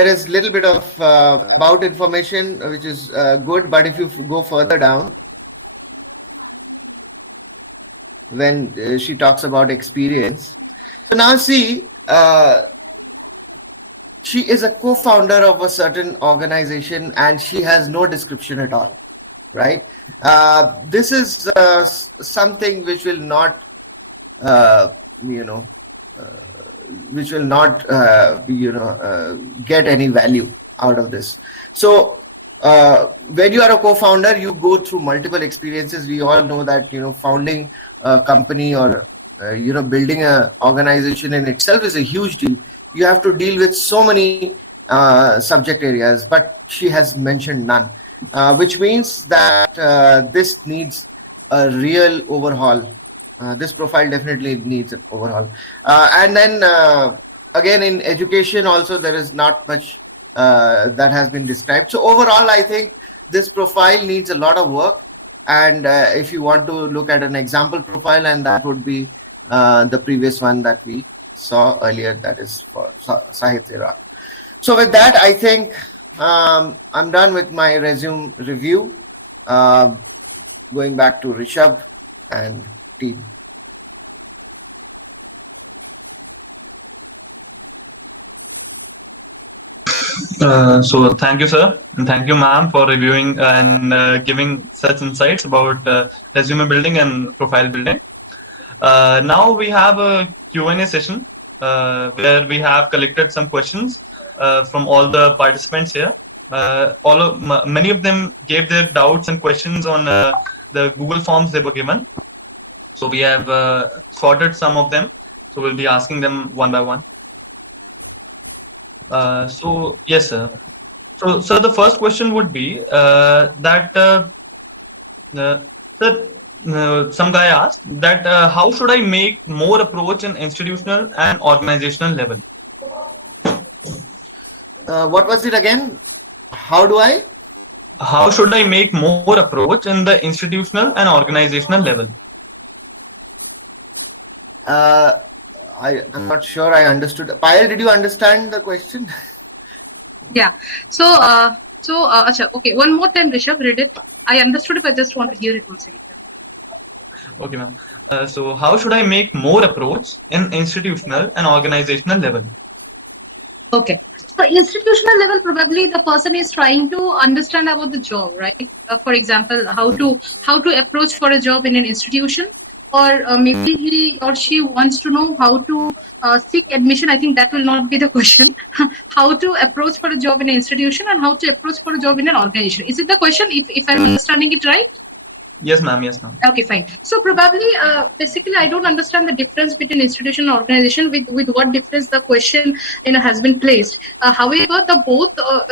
is a little bit of about information, which is good, but if you go further down, when she talks about experience, so now see, she is a co-founder of a certain organization and she has no description at all, right? This is something which will not get any value out of this. So when you are a co-founder, you go through multiple experiences. We all know that founding a company or building an organization in itself is a huge deal. You have to deal with so many subject areas, but she has mentioned none, which means that this needs a real overhaul. This profile definitely needs an overhaul. And then again, in education also, there is not much that has been described. So overall, I think this profile needs a lot of work. And if you want to look at an example profile, and that would be the previous one that we saw earlier, that is for Sahitya Roy. So with that, I think I'm done with my resume review. Going back to Rishabh and team. So thank you, sir, and thank you, ma'am, for reviewing and giving such insights about resume building and profile building. Now we have a Q&A session where we have collected some questions from all the participants here. Many of them gave their doubts and questions on the Google Forms they were given. So we have sorted some of them. So we'll be asking them one by one. So yes, sir. So, sir, the first question would be uh, sir, some guy asked that how should I make more approach in institutional and organizational level? What was it again? How do I? How should I make more approach in the institutional and organizational level? I'm not sure I understood. Payal, did you understand the question? Yeah. So, acha, okay. One more time, Rishabh, read it. I understood it, but I just want to hear it once again. Okay, ma'am. So, how should I make more approach in institutional and organizational level? Okay. So institutional level, probably the person is trying to understand about the job, right? For example, how to approach for a job in an institution, or maybe he or she wants to know how to seek admission. I think that will not be the question. How to approach for a job in an institution and how to approach for a job in an organization. Is it the question? If I'm understanding it right? Yes, ma'am. Yes, ma'am. Okay, fine. So probably, basically, I don't understand the difference between institution and organization. With what difference the question has been placed. However, the both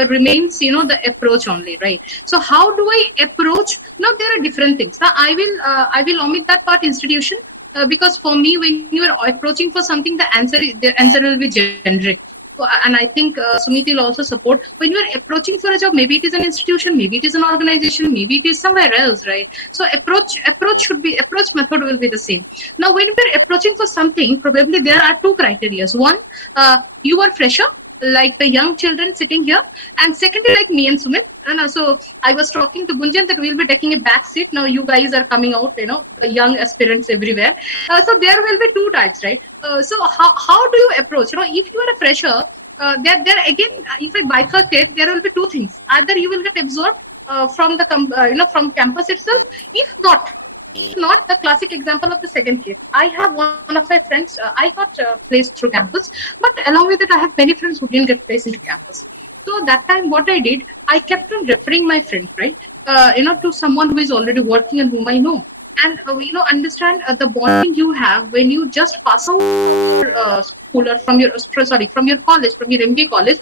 remains the approach only, right? So how do I approach? Now there are different things. Now I will omit that part institution. Because for me, when you are approaching for something, the answer will be generic. And I think Sumit will also support when you are approaching for a job. Maybe it is an institution, maybe it is an organization, maybe it is somewhere else, right? So approach method will be the same. Now, when we are approaching for something, probably there are two criteria. One, you are fresher, like the young children sitting here, and secondly, like me and Sumit. And so I was talking to Gunjan that we'll be taking a back seat. Now you guys are coming out, the young aspirants everywhere. So there will be two types, right? So how do you approach? If you are a fresher, there again, if I bifurcate, there will be two things. Either you will get absorbed from the from campus itself. If not, the classic example of the second case. I have one of my friends. I got placed through campus, but along with it, I have many friends who didn't get placed into campus. So that time, what I did, I kept on referring my friend, right? To someone who is already working and whom I know. And understand the bonding you have when you just pass out school or from your college, from your MBA college,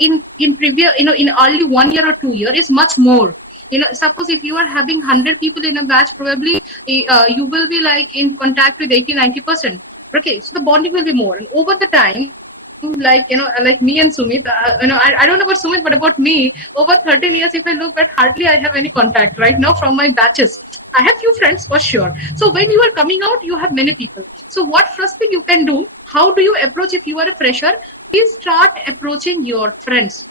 in previous in early 1 year or 2 year is much more. Suppose if you are having 100 people in a batch, probably you will be like in contact with 80-90%. Okay, so the bonding will be more, and over the time, like me and Sumit, I don't know about Sumit, but about me, over 13 years, if I look at, hardly I have any contact right now from my batches. I have few friends for sure. So when you are coming out, you have many people. So what first thing you can do? How do you approach if you are a fresher? Please start approaching your friends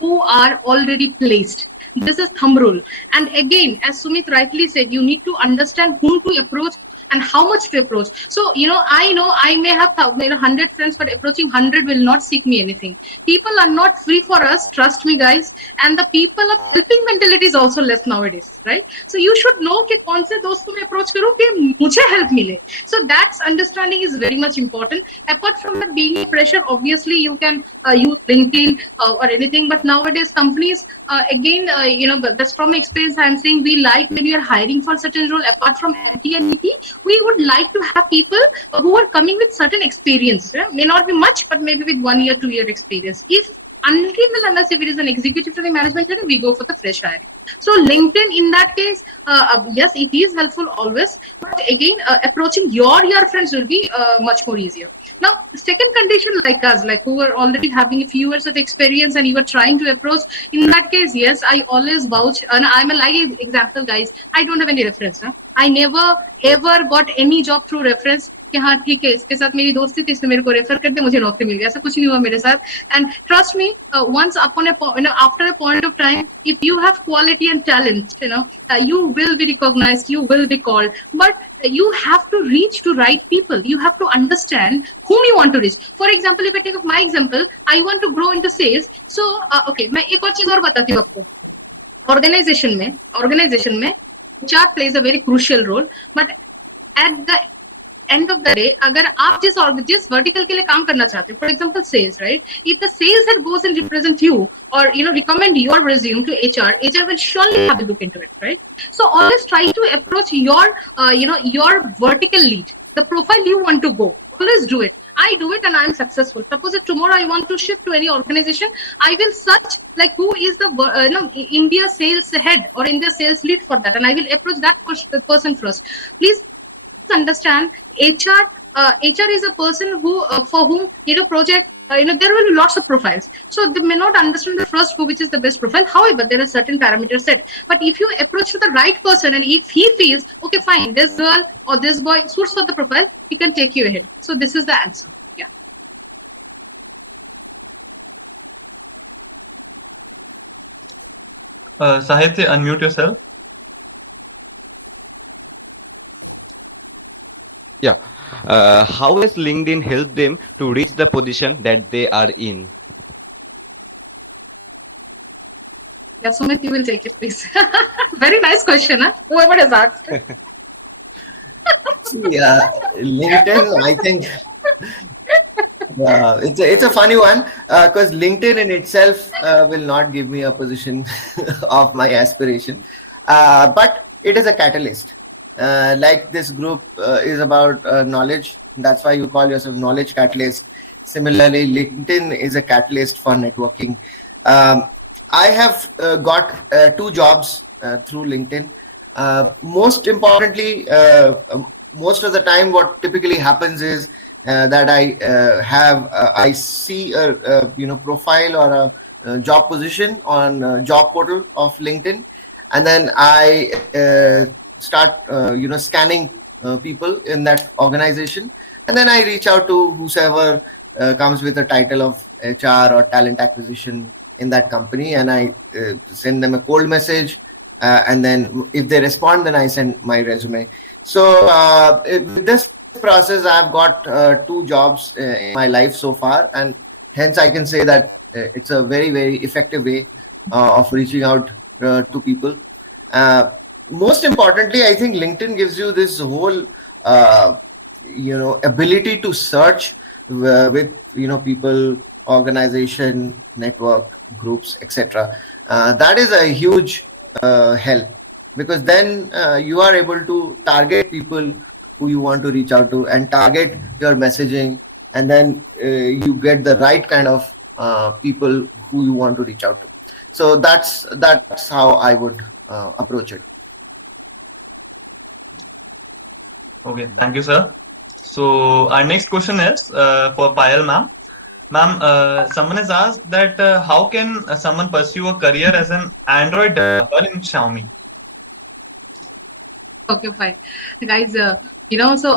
who are already placed. This is thumb rule. And again, as Sumit rightly said, you need to understand whom to approach and how much to approach. So, I know I may have 100 friends, but approaching 100 will not seek me anything. People are not free for us, trust me, guys. And the people of helping mentality is also less nowadays, right? So you should know कि कौन से दोस्त तुम्हें approach करो कि मुझे help मिले. So that's understanding is very much important. Apart from that, being a fresher, obviously you can use LinkedIn or anything, but nowadays companies, again, that's from experience I'm saying, we like when you are hiring for certain role, apart from IT and IT, we would like to have people who are coming with certain experience. May not be much, but maybe with 1 year, 2 year experience. Unless if it is an executive to the management level, we go for the fresh hiring. So LinkedIn in that case, yes, it is helpful always, but again, approaching your friends will be much more easier. Now, second condition, like us, like who are already having a few years of experience and you are trying to approach, in that case, yes, I always vouch, and I'm a live example, guys. I don't have any reference. I never ever got any job through reference. कि हाँ ठीक है, इसके साथ मेरी दोस्ती थी, इसने मेरे को रेफर कर दिया, मुझे नौकरी मिल गया. ऐसा कुछ नहीं हुआ मेरे साथ. And trust me, once upon after a point of time, if you have quality and talent, you will be recognized, you will be called, but you have to reach to right people. You have to understand whom you want to reach. For example, if I take my example, I want to grow into sales. So okay, मैं एक और चीज और बताती हूँ आपको. Organization में HR plays a very crucial role, but at the end of the day, अगर आप जिस vertical के लिए काम करना चाहते हो, for example sales, right? If the sales head goes and represent you, or recommend your resume to HR will surely have a look into it, right? So always try to approach your your vertical lead, the profile you want to go. Always do it. I do it and I'm successful. Suppose if tomorrow I want to shift to any organization, I will search like who is the India sales head or India sales lead for that, and I will approach that person first. Please understand, HR is a person who for whom project there will be lots of profiles, so they may not understand the first which is the best profile. However, there are certain parameters set, but if you approach to the right person and if he feels okay, fine, this girl or this boy suits for the profile, he can take you ahead. So this is the answer. Yeah. Sahitya, unmute yourself. Yeah. How has LinkedIn helped them to reach the position that they are in? Yeah, Sumit, you will take it, please. Very nice question, huh? Whoever has asked. Yeah, LinkedIn, I think it's a funny one because LinkedIn in itself will not give me a position of my aspiration, but it is a catalyst. Like this group is about knowledge. That's why you call yourself Knowledge Catalyst. Similarly, LinkedIn is a catalyst for networking. Um, I have got 2 jobs through LinkedIn. Most importantly, most of the time, what typically happens is that I see a profile or a job position on job portal of LinkedIn, and then I start scanning people in that organization, and then I reach out to whosoever comes with a title of HR or talent acquisition in that company, and I send them a cold message. And then if they respond, then I send my resume. So with this process, I've got 2 jobs in my life so far, and hence I can say that it's a very, very effective way of reaching out to people. Most importantly, I think LinkedIn gives you this whole ability to search with people, organization, network, groups, etc. That is a huge help, because then you are able to target people who you want to reach out to and target your messaging, and then you get the right kind of people who you want to reach out to. So that's how I would approach it. Okay, thank you, sir. So our next question is for Payal ma'am. Ma'am, someone has asked that how can someone pursue a career as an Android developer in Xiaomi? Okay, fine, guys. So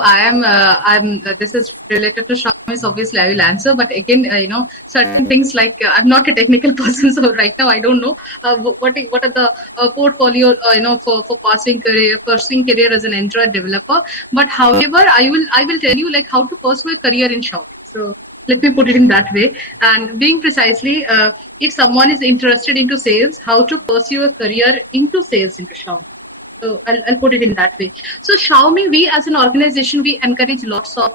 this is related to Xiaomi, so obviously I will answer. But again, certain things like I'm not a technical person, so right now I don't know what are the portfolio, for pursuing career as an Android developer. But however, I will tell you like how to pursue a career in Xiaomi. So let me put it in that way. And being precisely, if someone is interested into sales, how to pursue a career into sales into Xiaomi. So I'll put it in that way. So Xiaomi, we as an organization, we encourage lots of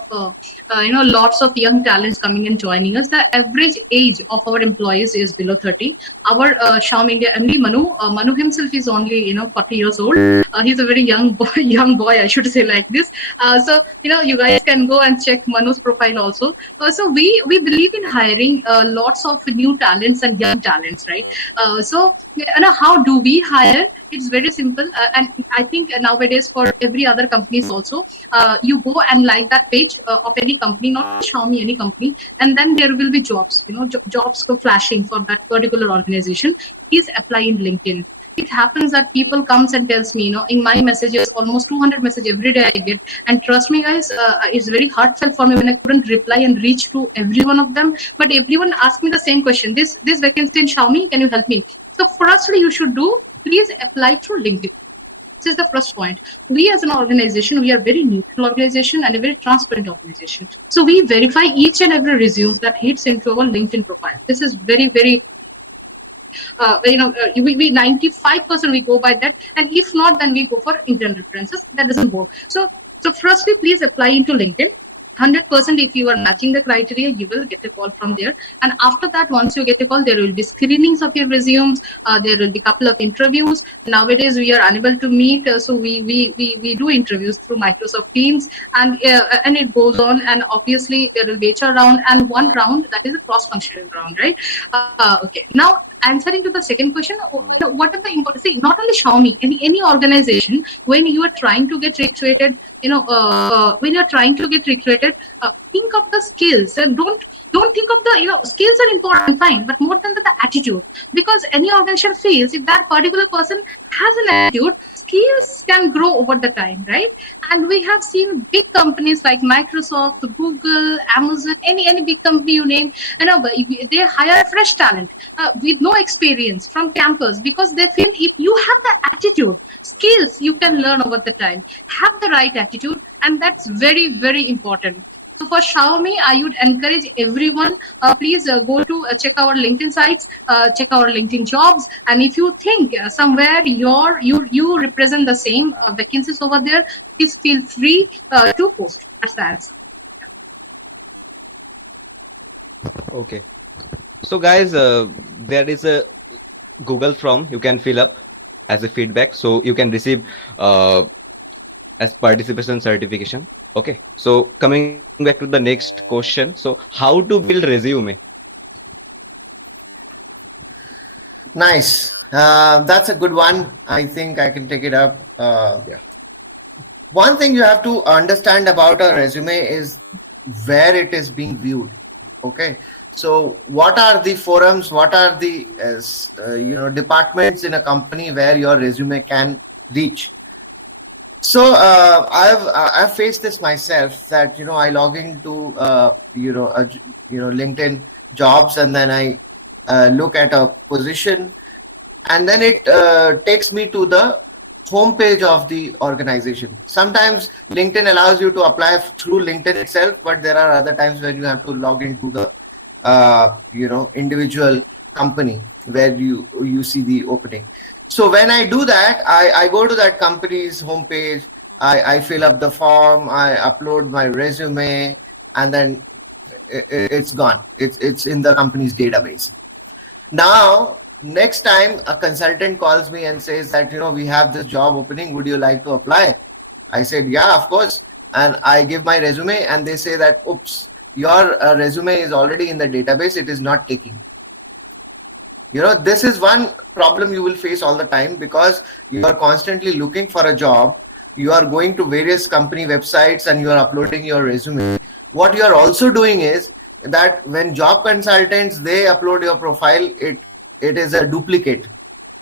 lots of young talents coming and joining us. The average age of our employees is below 30. Our Xiaomi India MD Manu himself is only 40 years old. He's a very young boy, I should say like this. So you guys can go and check Manu's profile also. So we believe in hiring lots of new talents and young talents, right? So how do we hire? It's very simple, and I think nowadays for every other companies also, you go and like that page of any company, not Xiaomi, any company, and then there will be jobs, jobs go flashing for that particular organization. Please apply in LinkedIn. It happens that people comes and tells me, in my messages, almost 200 messages every day I get, and trust me, guys, it's very heartfelt for me when I couldn't reply and reach to every one of them. But everyone asked me the same question: this vacancy in Xiaomi, can you help me? So firstly, you should do, please apply through LinkedIn. This is the first point. We as an organization, we are very neutral organization and a very transparent organization. So we verify each and every resume that hits into our LinkedIn profile. This is very, very we 95% we go by that, and if not, then we go for internal references. That doesn't work. So So firstly, please apply into LinkedIn. 100% if you are matching the criteria, you will get a call from there. And after that, once you get a call, there will be screenings of your resumes. There will be a couple of interviews. Nowadays, we are unable to meet, so we do interviews through Microsoft Teams, and it goes on. And obviously, there will be HR round and one round that is a cross-functional round, right? Okay. Now, answering to the second question, what are the important? See, not only Xiaomi, any organization, when you are trying to get recruited, when you're trying to get recruited, think of the skills and don't think of the, skills are important, fine, but more than that, the attitude. Because any organization feels if that particular person has an attitude, skills can grow over the time, right? And we have seen big companies like Microsoft, Google, Amazon, any big company you name, but they hire fresh talent with no experience from campus, because they feel if you have the attitude, skills you can learn over the time. Have the right attitude, and that's very, very important. So for Xiaomi, I would encourage everyone, please go to check our LinkedIn sites, check our LinkedIn jobs, and if you think somewhere you represent the same vacancies over there, please feel free to post. That's the answer. Okay. So guys, there is a Google form you can fill up as a feedback, so you can receive as participation certification. Okay. So coming back to the next question. So how to build resume? Nice. That's a good one. I think I can take it up. Yeah. One thing you have to understand about a resume is where it is being viewed. Okay. So what are the forums? What are the departments in a company where your resume can reach? So I've faced this myself, that I log into LinkedIn jobs, and then I look at a position, and then it takes me to the homepage of the organization. Sometimes LinkedIn allows you to apply through LinkedIn itself, but there are other times when you have to log into the individual company where you see the opening. So when I do that, I go to that company's homepage, I fill up the form, I upload my resume, and then it's gone. It's in the company's database. Now, next time a consultant calls me and says that, we have this job opening, would you like to apply? I said, yeah, of course. And I give my resume, and they say that, oops, your resume is already in the database, it is not taking. This is one problem you will face all the time, because you are constantly looking for a job. You are going to various company websites and you are uploading your resume. What you are also doing is that when job consultants, they upload your profile, it is a duplicate.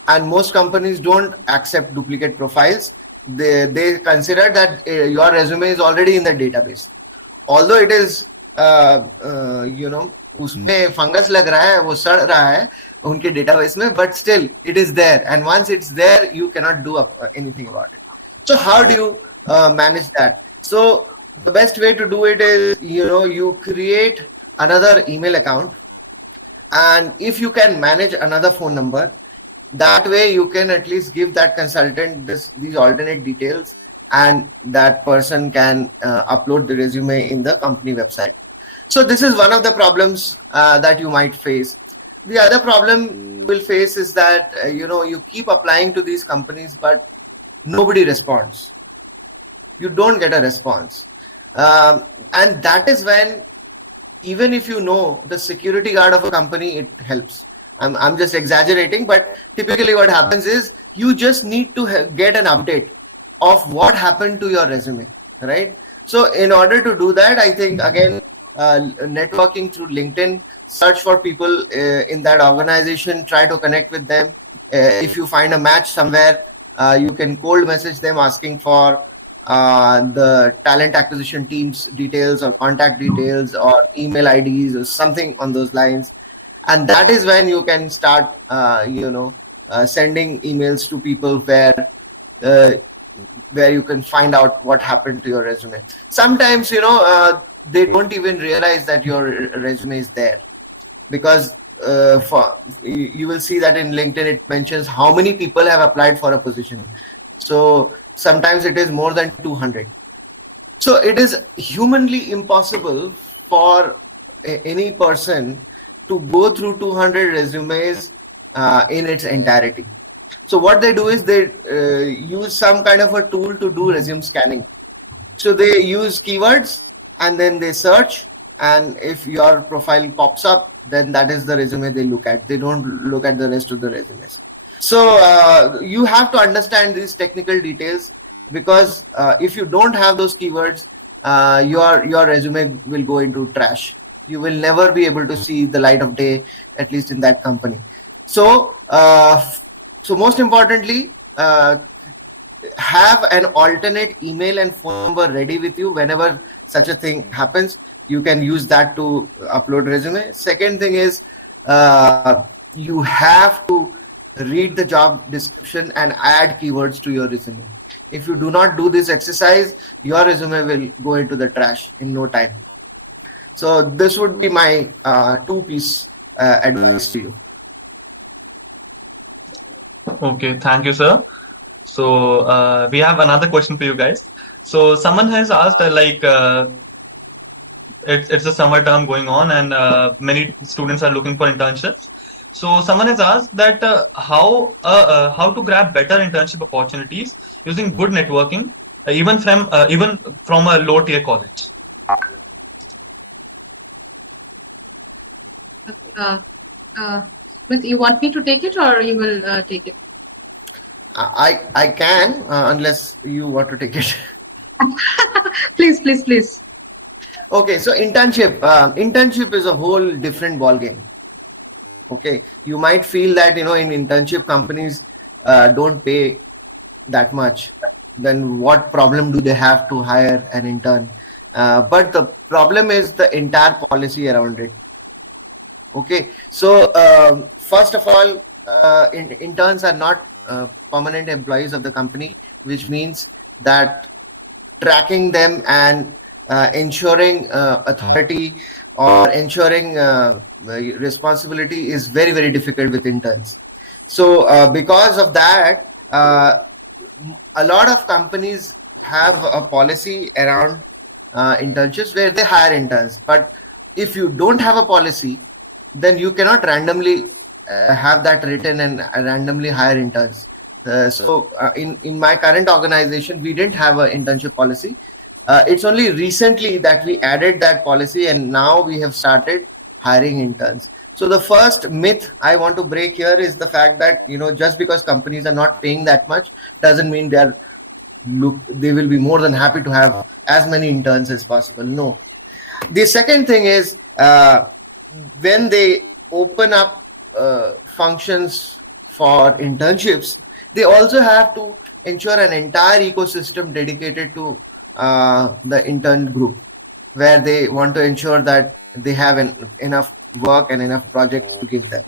And most companies don't accept duplicate profiles. They consider that your resume is already in the database. Although it is, उसमें fungus लग रहा है, वो सड़ रहा है उनके database में, but still it is there, and once it's there, you cannot do anything about it. So how do you manage that? So the best way to do it is, you create another email account, and if you can manage another phone number, that way you can at least give that consultant these alternate details, and that person can upload the resume in the company website. So this is one of the problems that you might face. The other problem you will face is that you keep applying to these companies, but nobody responds. You don't get a response, and that is when, even if you know the security guard of a company, it helps. I'm just exaggerating, but typically what happens is you just need to get an update of what happened to your resume, right? So in order to do that, I think, again, networking through LinkedIn, search for people in that organization, try to connect with them. If you find a match somewhere, you can cold message them asking for the talent acquisition team's details or contact details or email IDs or something on those lines. And that is when you can start, sending emails to people where you can find out what happened to your resume. Sometimes, they don't even realize that your resume is there, because you will see that in LinkedIn it mentions how many people have applied for a position. So sometimes it is more than 200. So it is humanly impossible for any person to go through 200 resumes in its entirety. So what they do is they use some kind of a tool to do resume scanning. So they use keywords and then they search, and if your profile pops up, then that is the resume they look at. They don't look at the rest of the resumes. So you have to understand these technical details, because if you don't have those keywords, your resume will go into trash. You will never be able to see the light of day, at least in that company. So so most importantly, have an alternate email and phone number ready with you whenever such a thing happens. You can use that to upload resume. Second thing is, you have to read the job description and add keywords to your resume. If you do not do this exercise, your resume will go into the trash in no time. So this would be my two-piece advice to you. Okay, thank you, sir. So we have another question for you guys. So someone has asked, it's a summer term going on, and many students are looking for internships. So someone has asked that how to grab better internship opportunities using good networking, even from a low tier college. You want me to take it, or you will take it? I can, unless you want to take it. Please. Okay, so internship is a whole different ball game. Okay, you might feel that in internship companies don't pay that much. Then what problem do they have to hire an intern? But the problem is the entire policy around it. Okay, so first of all, interns are not permanent employees of the company, which means that tracking them and ensuring authority or ensuring responsibility is very, very difficult with interns. So because of that, a lot of companies have a policy around internships where they hire interns. But if you don't have a policy, then you cannot randomly have that written and randomly hire interns. In my current organization, we didn't have an internship policy. It's only recently that we added that policy, and now we have started hiring interns. So the first myth I want to break here is the fact that just because companies are not paying that much doesn't mean they will be more than happy to have as many interns as possible. No. The second thing is, when they open up functions for internships, they also have to ensure an entire ecosystem dedicated to the intern group, where they want to ensure that they have enough work and enough project to give them,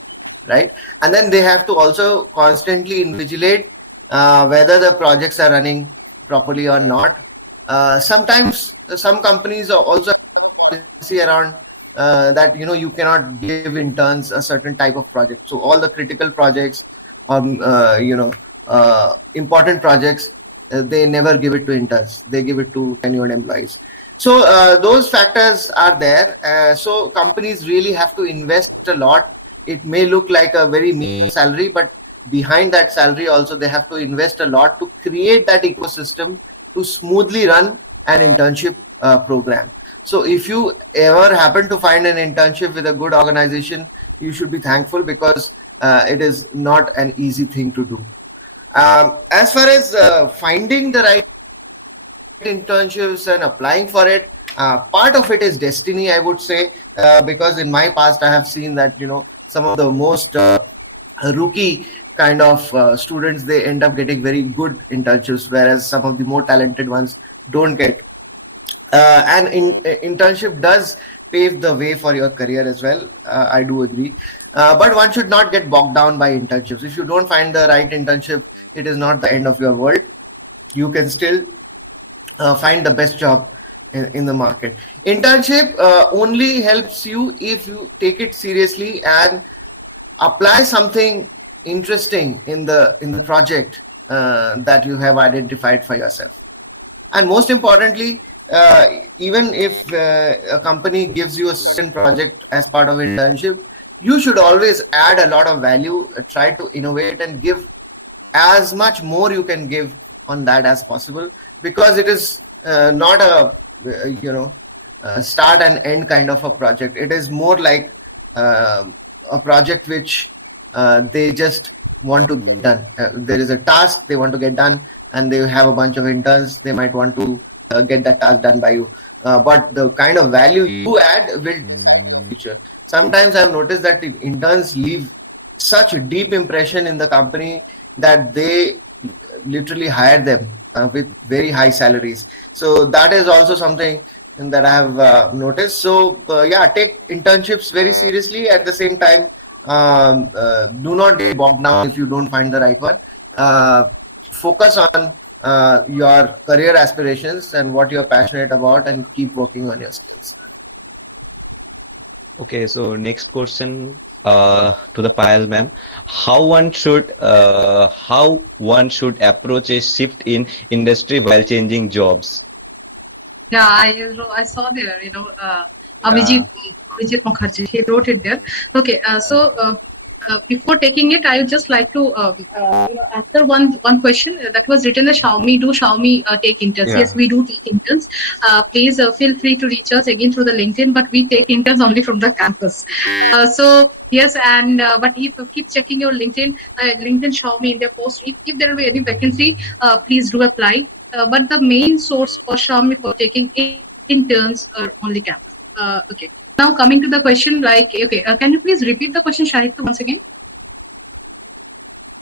right? And then they have to also constantly invigilate whether the projects are running properly or not. Sometimes some companies are also policy around that you cannot give interns a certain type of project. So all the critical projects, important projects, they never give it to interns. They give it to tenured employees. So those factors are there. So companies really have to invest a lot. It may look like a very mean salary, but behind that salary also they have to invest a lot to create that ecosystem to smoothly run an internship program. So if you ever happen to find an internship with a good organization, you should be thankful, because it is not an easy thing to do. As far as finding the right internships and applying for it, part of it is destiny, I would say, because in my past I have seen that some of the most rookie kind of students, they end up getting very good internships, whereas some of the more talented ones don't get. And internship does pave the way for your career as well. I do agree. But one should not get bogged down by internships. If you don't find the right internship, it is not the end of your world. You can still find the best job in the market. Internship only helps you if you take it seriously and apply something interesting in the project that you have identified for yourself. And most importantly, even if a company gives you a certain project as part of internship, you should always add a lot of value, try to innovate and give as much more you can give on that as possible, because it is not a start and end kind of a project. It is more like a project which they just want to get done. There is a task they want to get done, and they have a bunch of interns. They might want to get that task done by you, but the kind of value you add will future. Sometimes I've noticed that interns leave such a deep impression in the company that they literally hire them with very high salaries. So that is also something that I have noticed. So yeah, take internships very seriously. At the same time, do not get bogged down if you don't find the right one. Focus on your career aspirations and what you're passionate about, and keep working on your skills. Okay, so next question to the Payal ma'am. How one should approach a shift in industry while changing jobs? Yeah, I saw there, Abhijit Mukherjee, he wrote it there. Okay, before taking it, I would just like to answer one question that was written. Xiaomi, do Xiaomi take interns? Yeah. Yes, we do take interns. Please feel free to reach us again through the LinkedIn, but we take interns only from the campus. So yes, and but if you keep checking your LinkedIn, Xiaomi in their post, if there will be any vacancy, please do apply. But the main source for Xiaomi for taking interns are only campus. Okay. Now coming to the question, can you please repeat the question, Shahid, once again?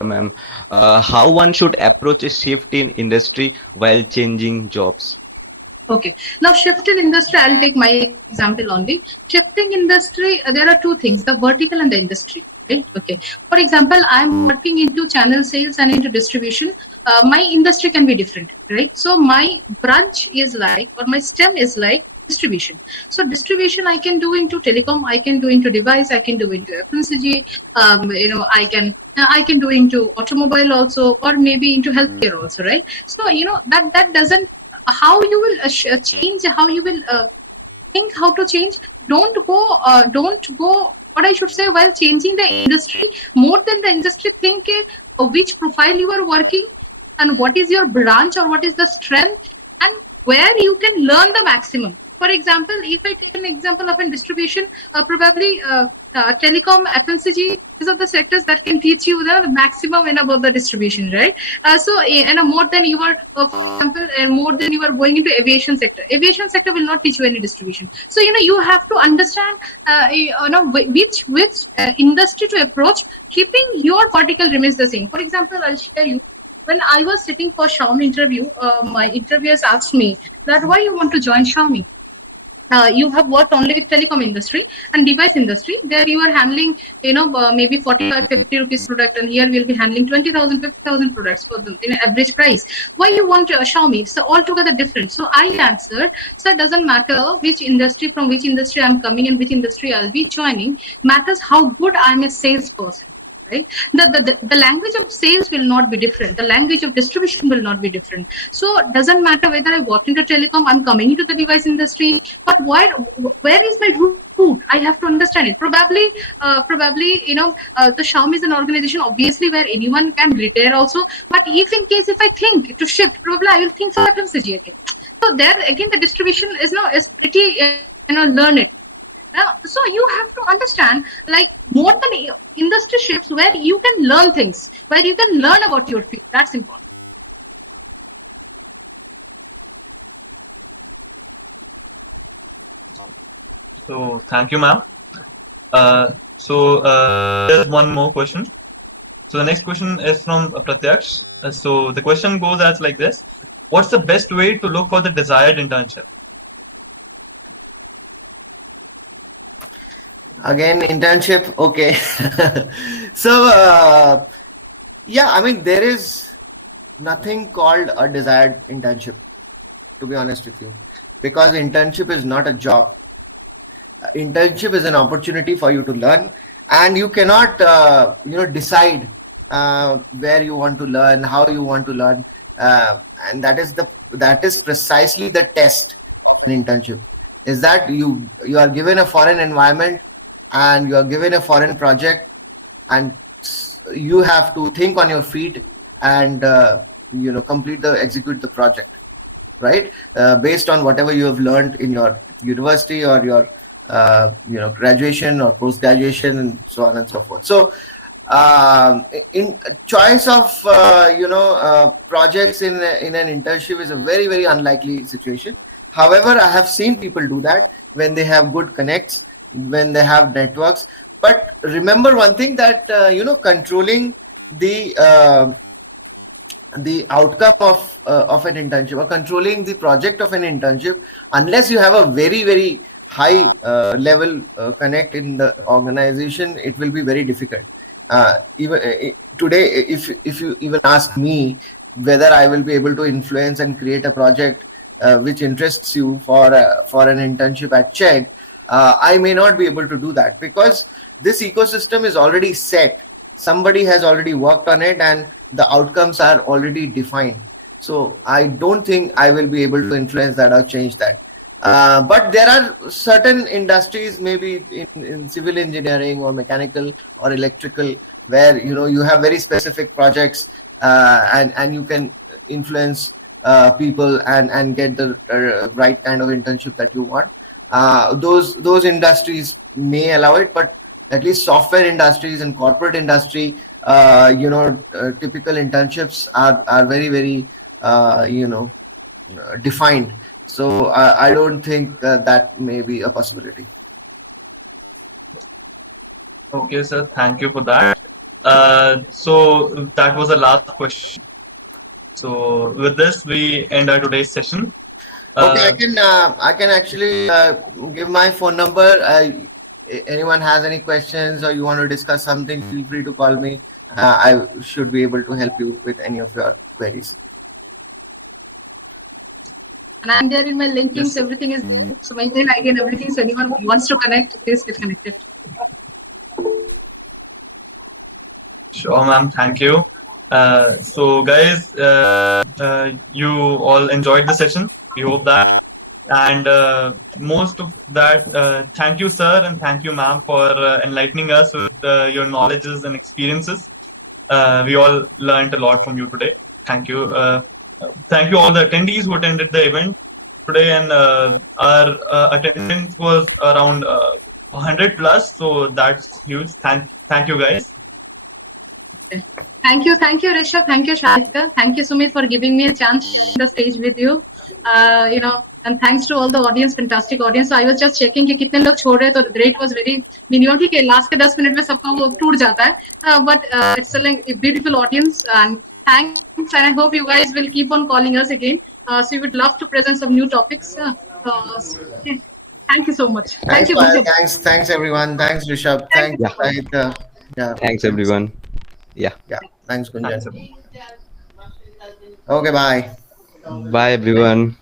Ma'am, how one should approach a shift in industry while changing jobs? Okay. Now, shift in industry, I'll take my example only. Shifting industry, there are two things, the vertical and the industry. Right? Okay. For example, I'm working into channel sales and into distribution. My industry can be different, right? So my branch is like, or my stem is like distribution. So distribution I can do into telecom, I can do into device, I can do into FMCG, I can do into automobile also, or maybe into healthcare also, right? So that doesn't, how you will change, how you will think how to change. Don't go, what I should say, while changing the industry, more than the industry, think which profile you are working, and what is your branch, or what is the strength, and where you can learn the maximum. For example, if I take an example of a distribution, probably telecom, FMCG, these are the sectors that can teach you the maximum and about the distribution, right? And more than you are, for example, and more than you are going into aviation sector. Aviation sector will not teach you any distribution. So you have to understand, which industry to approach, keeping your vertical remains the same. For example, I'll share you. When I was sitting for Xiaomi interview, my interviewers asked me that why you want to join Xiaomi. You have worked only with telecom industry and device industry. There you are handling, maybe 45-50 rupees product, and here we'll be handling 20,000, 50,000 products for the average price. Why you want Xiaomi? It's altogether different. So I answered, so it doesn't matter which industry, from which industry I'm coming and which industry I'll be joining. Matters how good I'm a salesperson. Right, the language of sales will not be different, the language of distribution will not be different. So it doesn't matter whether I walk into telecom, I'm coming into the device industry, but where is my route? I have to understand it. Probably the Xiaomi is an organization obviously where anyone can retire also, but if in case if I think to shift, probably I will think for FMCG again. So there again the distribution is pretty learn it. So you have to understand, like, more than industry shifts, where you can learn things, where you can learn about your field. That's important. So thank you, ma'am. There's one more question. So the next question is from Pratyaksh. So the question goes as like this: what's the best way to look for the desired internship? Again, internship. Okay. So yeah, I mean, there is nothing called a desired internship, to be honest with you, because internship is not a job. Internship is an opportunity for you to learn, and you cannot decide where you want to learn, how you want to learn, and that is precisely the test an internship is that you are given a foreign environment and you are given a foreign project, and you have to think on your feet and execute the project, right? Based on whatever you have learned in your university or your graduation or post graduation and so on and so forth. So in choice of projects in an internship is a very, very unlikely situation. However, I have seen people do that when they have good connects, when they have networks. But remember one thing, that controlling the outcome of an internship, or controlling the project of an internship, unless you have a very, very high level connect in the organization, it will be very difficult. Even today, if you even ask me whether I will be able to influence and create a project which interests you for an internship at Czech, I may not be able to do that, because this ecosystem is already set. Somebody has already worked on it and the outcomes are already defined. So I don't think I will be able to influence that or change that. But there are certain industries, maybe in civil engineering or mechanical or electrical, where you have very specific projects, and you can influence people and get the right kind of internship that you want. Those industries may allow it, but at least software industries and corporate industry, typical internships are very, very defined. So I don't think that may be a possibility. Okay, sir. Thank you for that. So that was the last question. So with this, we end our today's session. Okay, I can actually give my phone number. Anyone has any questions or you want to discuss something, feel free to call me. I should be able to help you with any of your queries. And I'm there in my linkings. Yes, sir. Everything is so my mail ID and everything. So anyone who wants to connect, please get connected. Sure, ma'am. Thank you. So, guys, you all enjoyed the session. We hope that. And most of that, thank you, sir, and thank you, ma'am, for enlightening us with your knowledges and experiences. We all learned a lot from you today. Thank you. Thank you all the attendees who attended the event today, and our attendance was around 100 plus, so that's huge. Thank you, guys. Thank you, Rishabh. Thank you, Shahika. Thank you, Sumit, for giving me a chance on the stage with you. And thanks to all the audience, fantastic audience. So I was just checking कि कितने लोग छोड़ रहे हैं, तो the rate was very minimum. ठीक है, last के 10 मिनट में सबका वो टूट जाता है. But it's a beautiful audience, and thanks. And I hope you guys will keep on calling us again. So we would love to present some new topics. Thank you so much. Thanks, Thank you. Payal. Thanks everyone. Thanks, Rishabh. Thanks, Shahika. Yeah. Thanks everyone. Yeah. Thanks, Gunjan. Okay, bye. Bye everyone.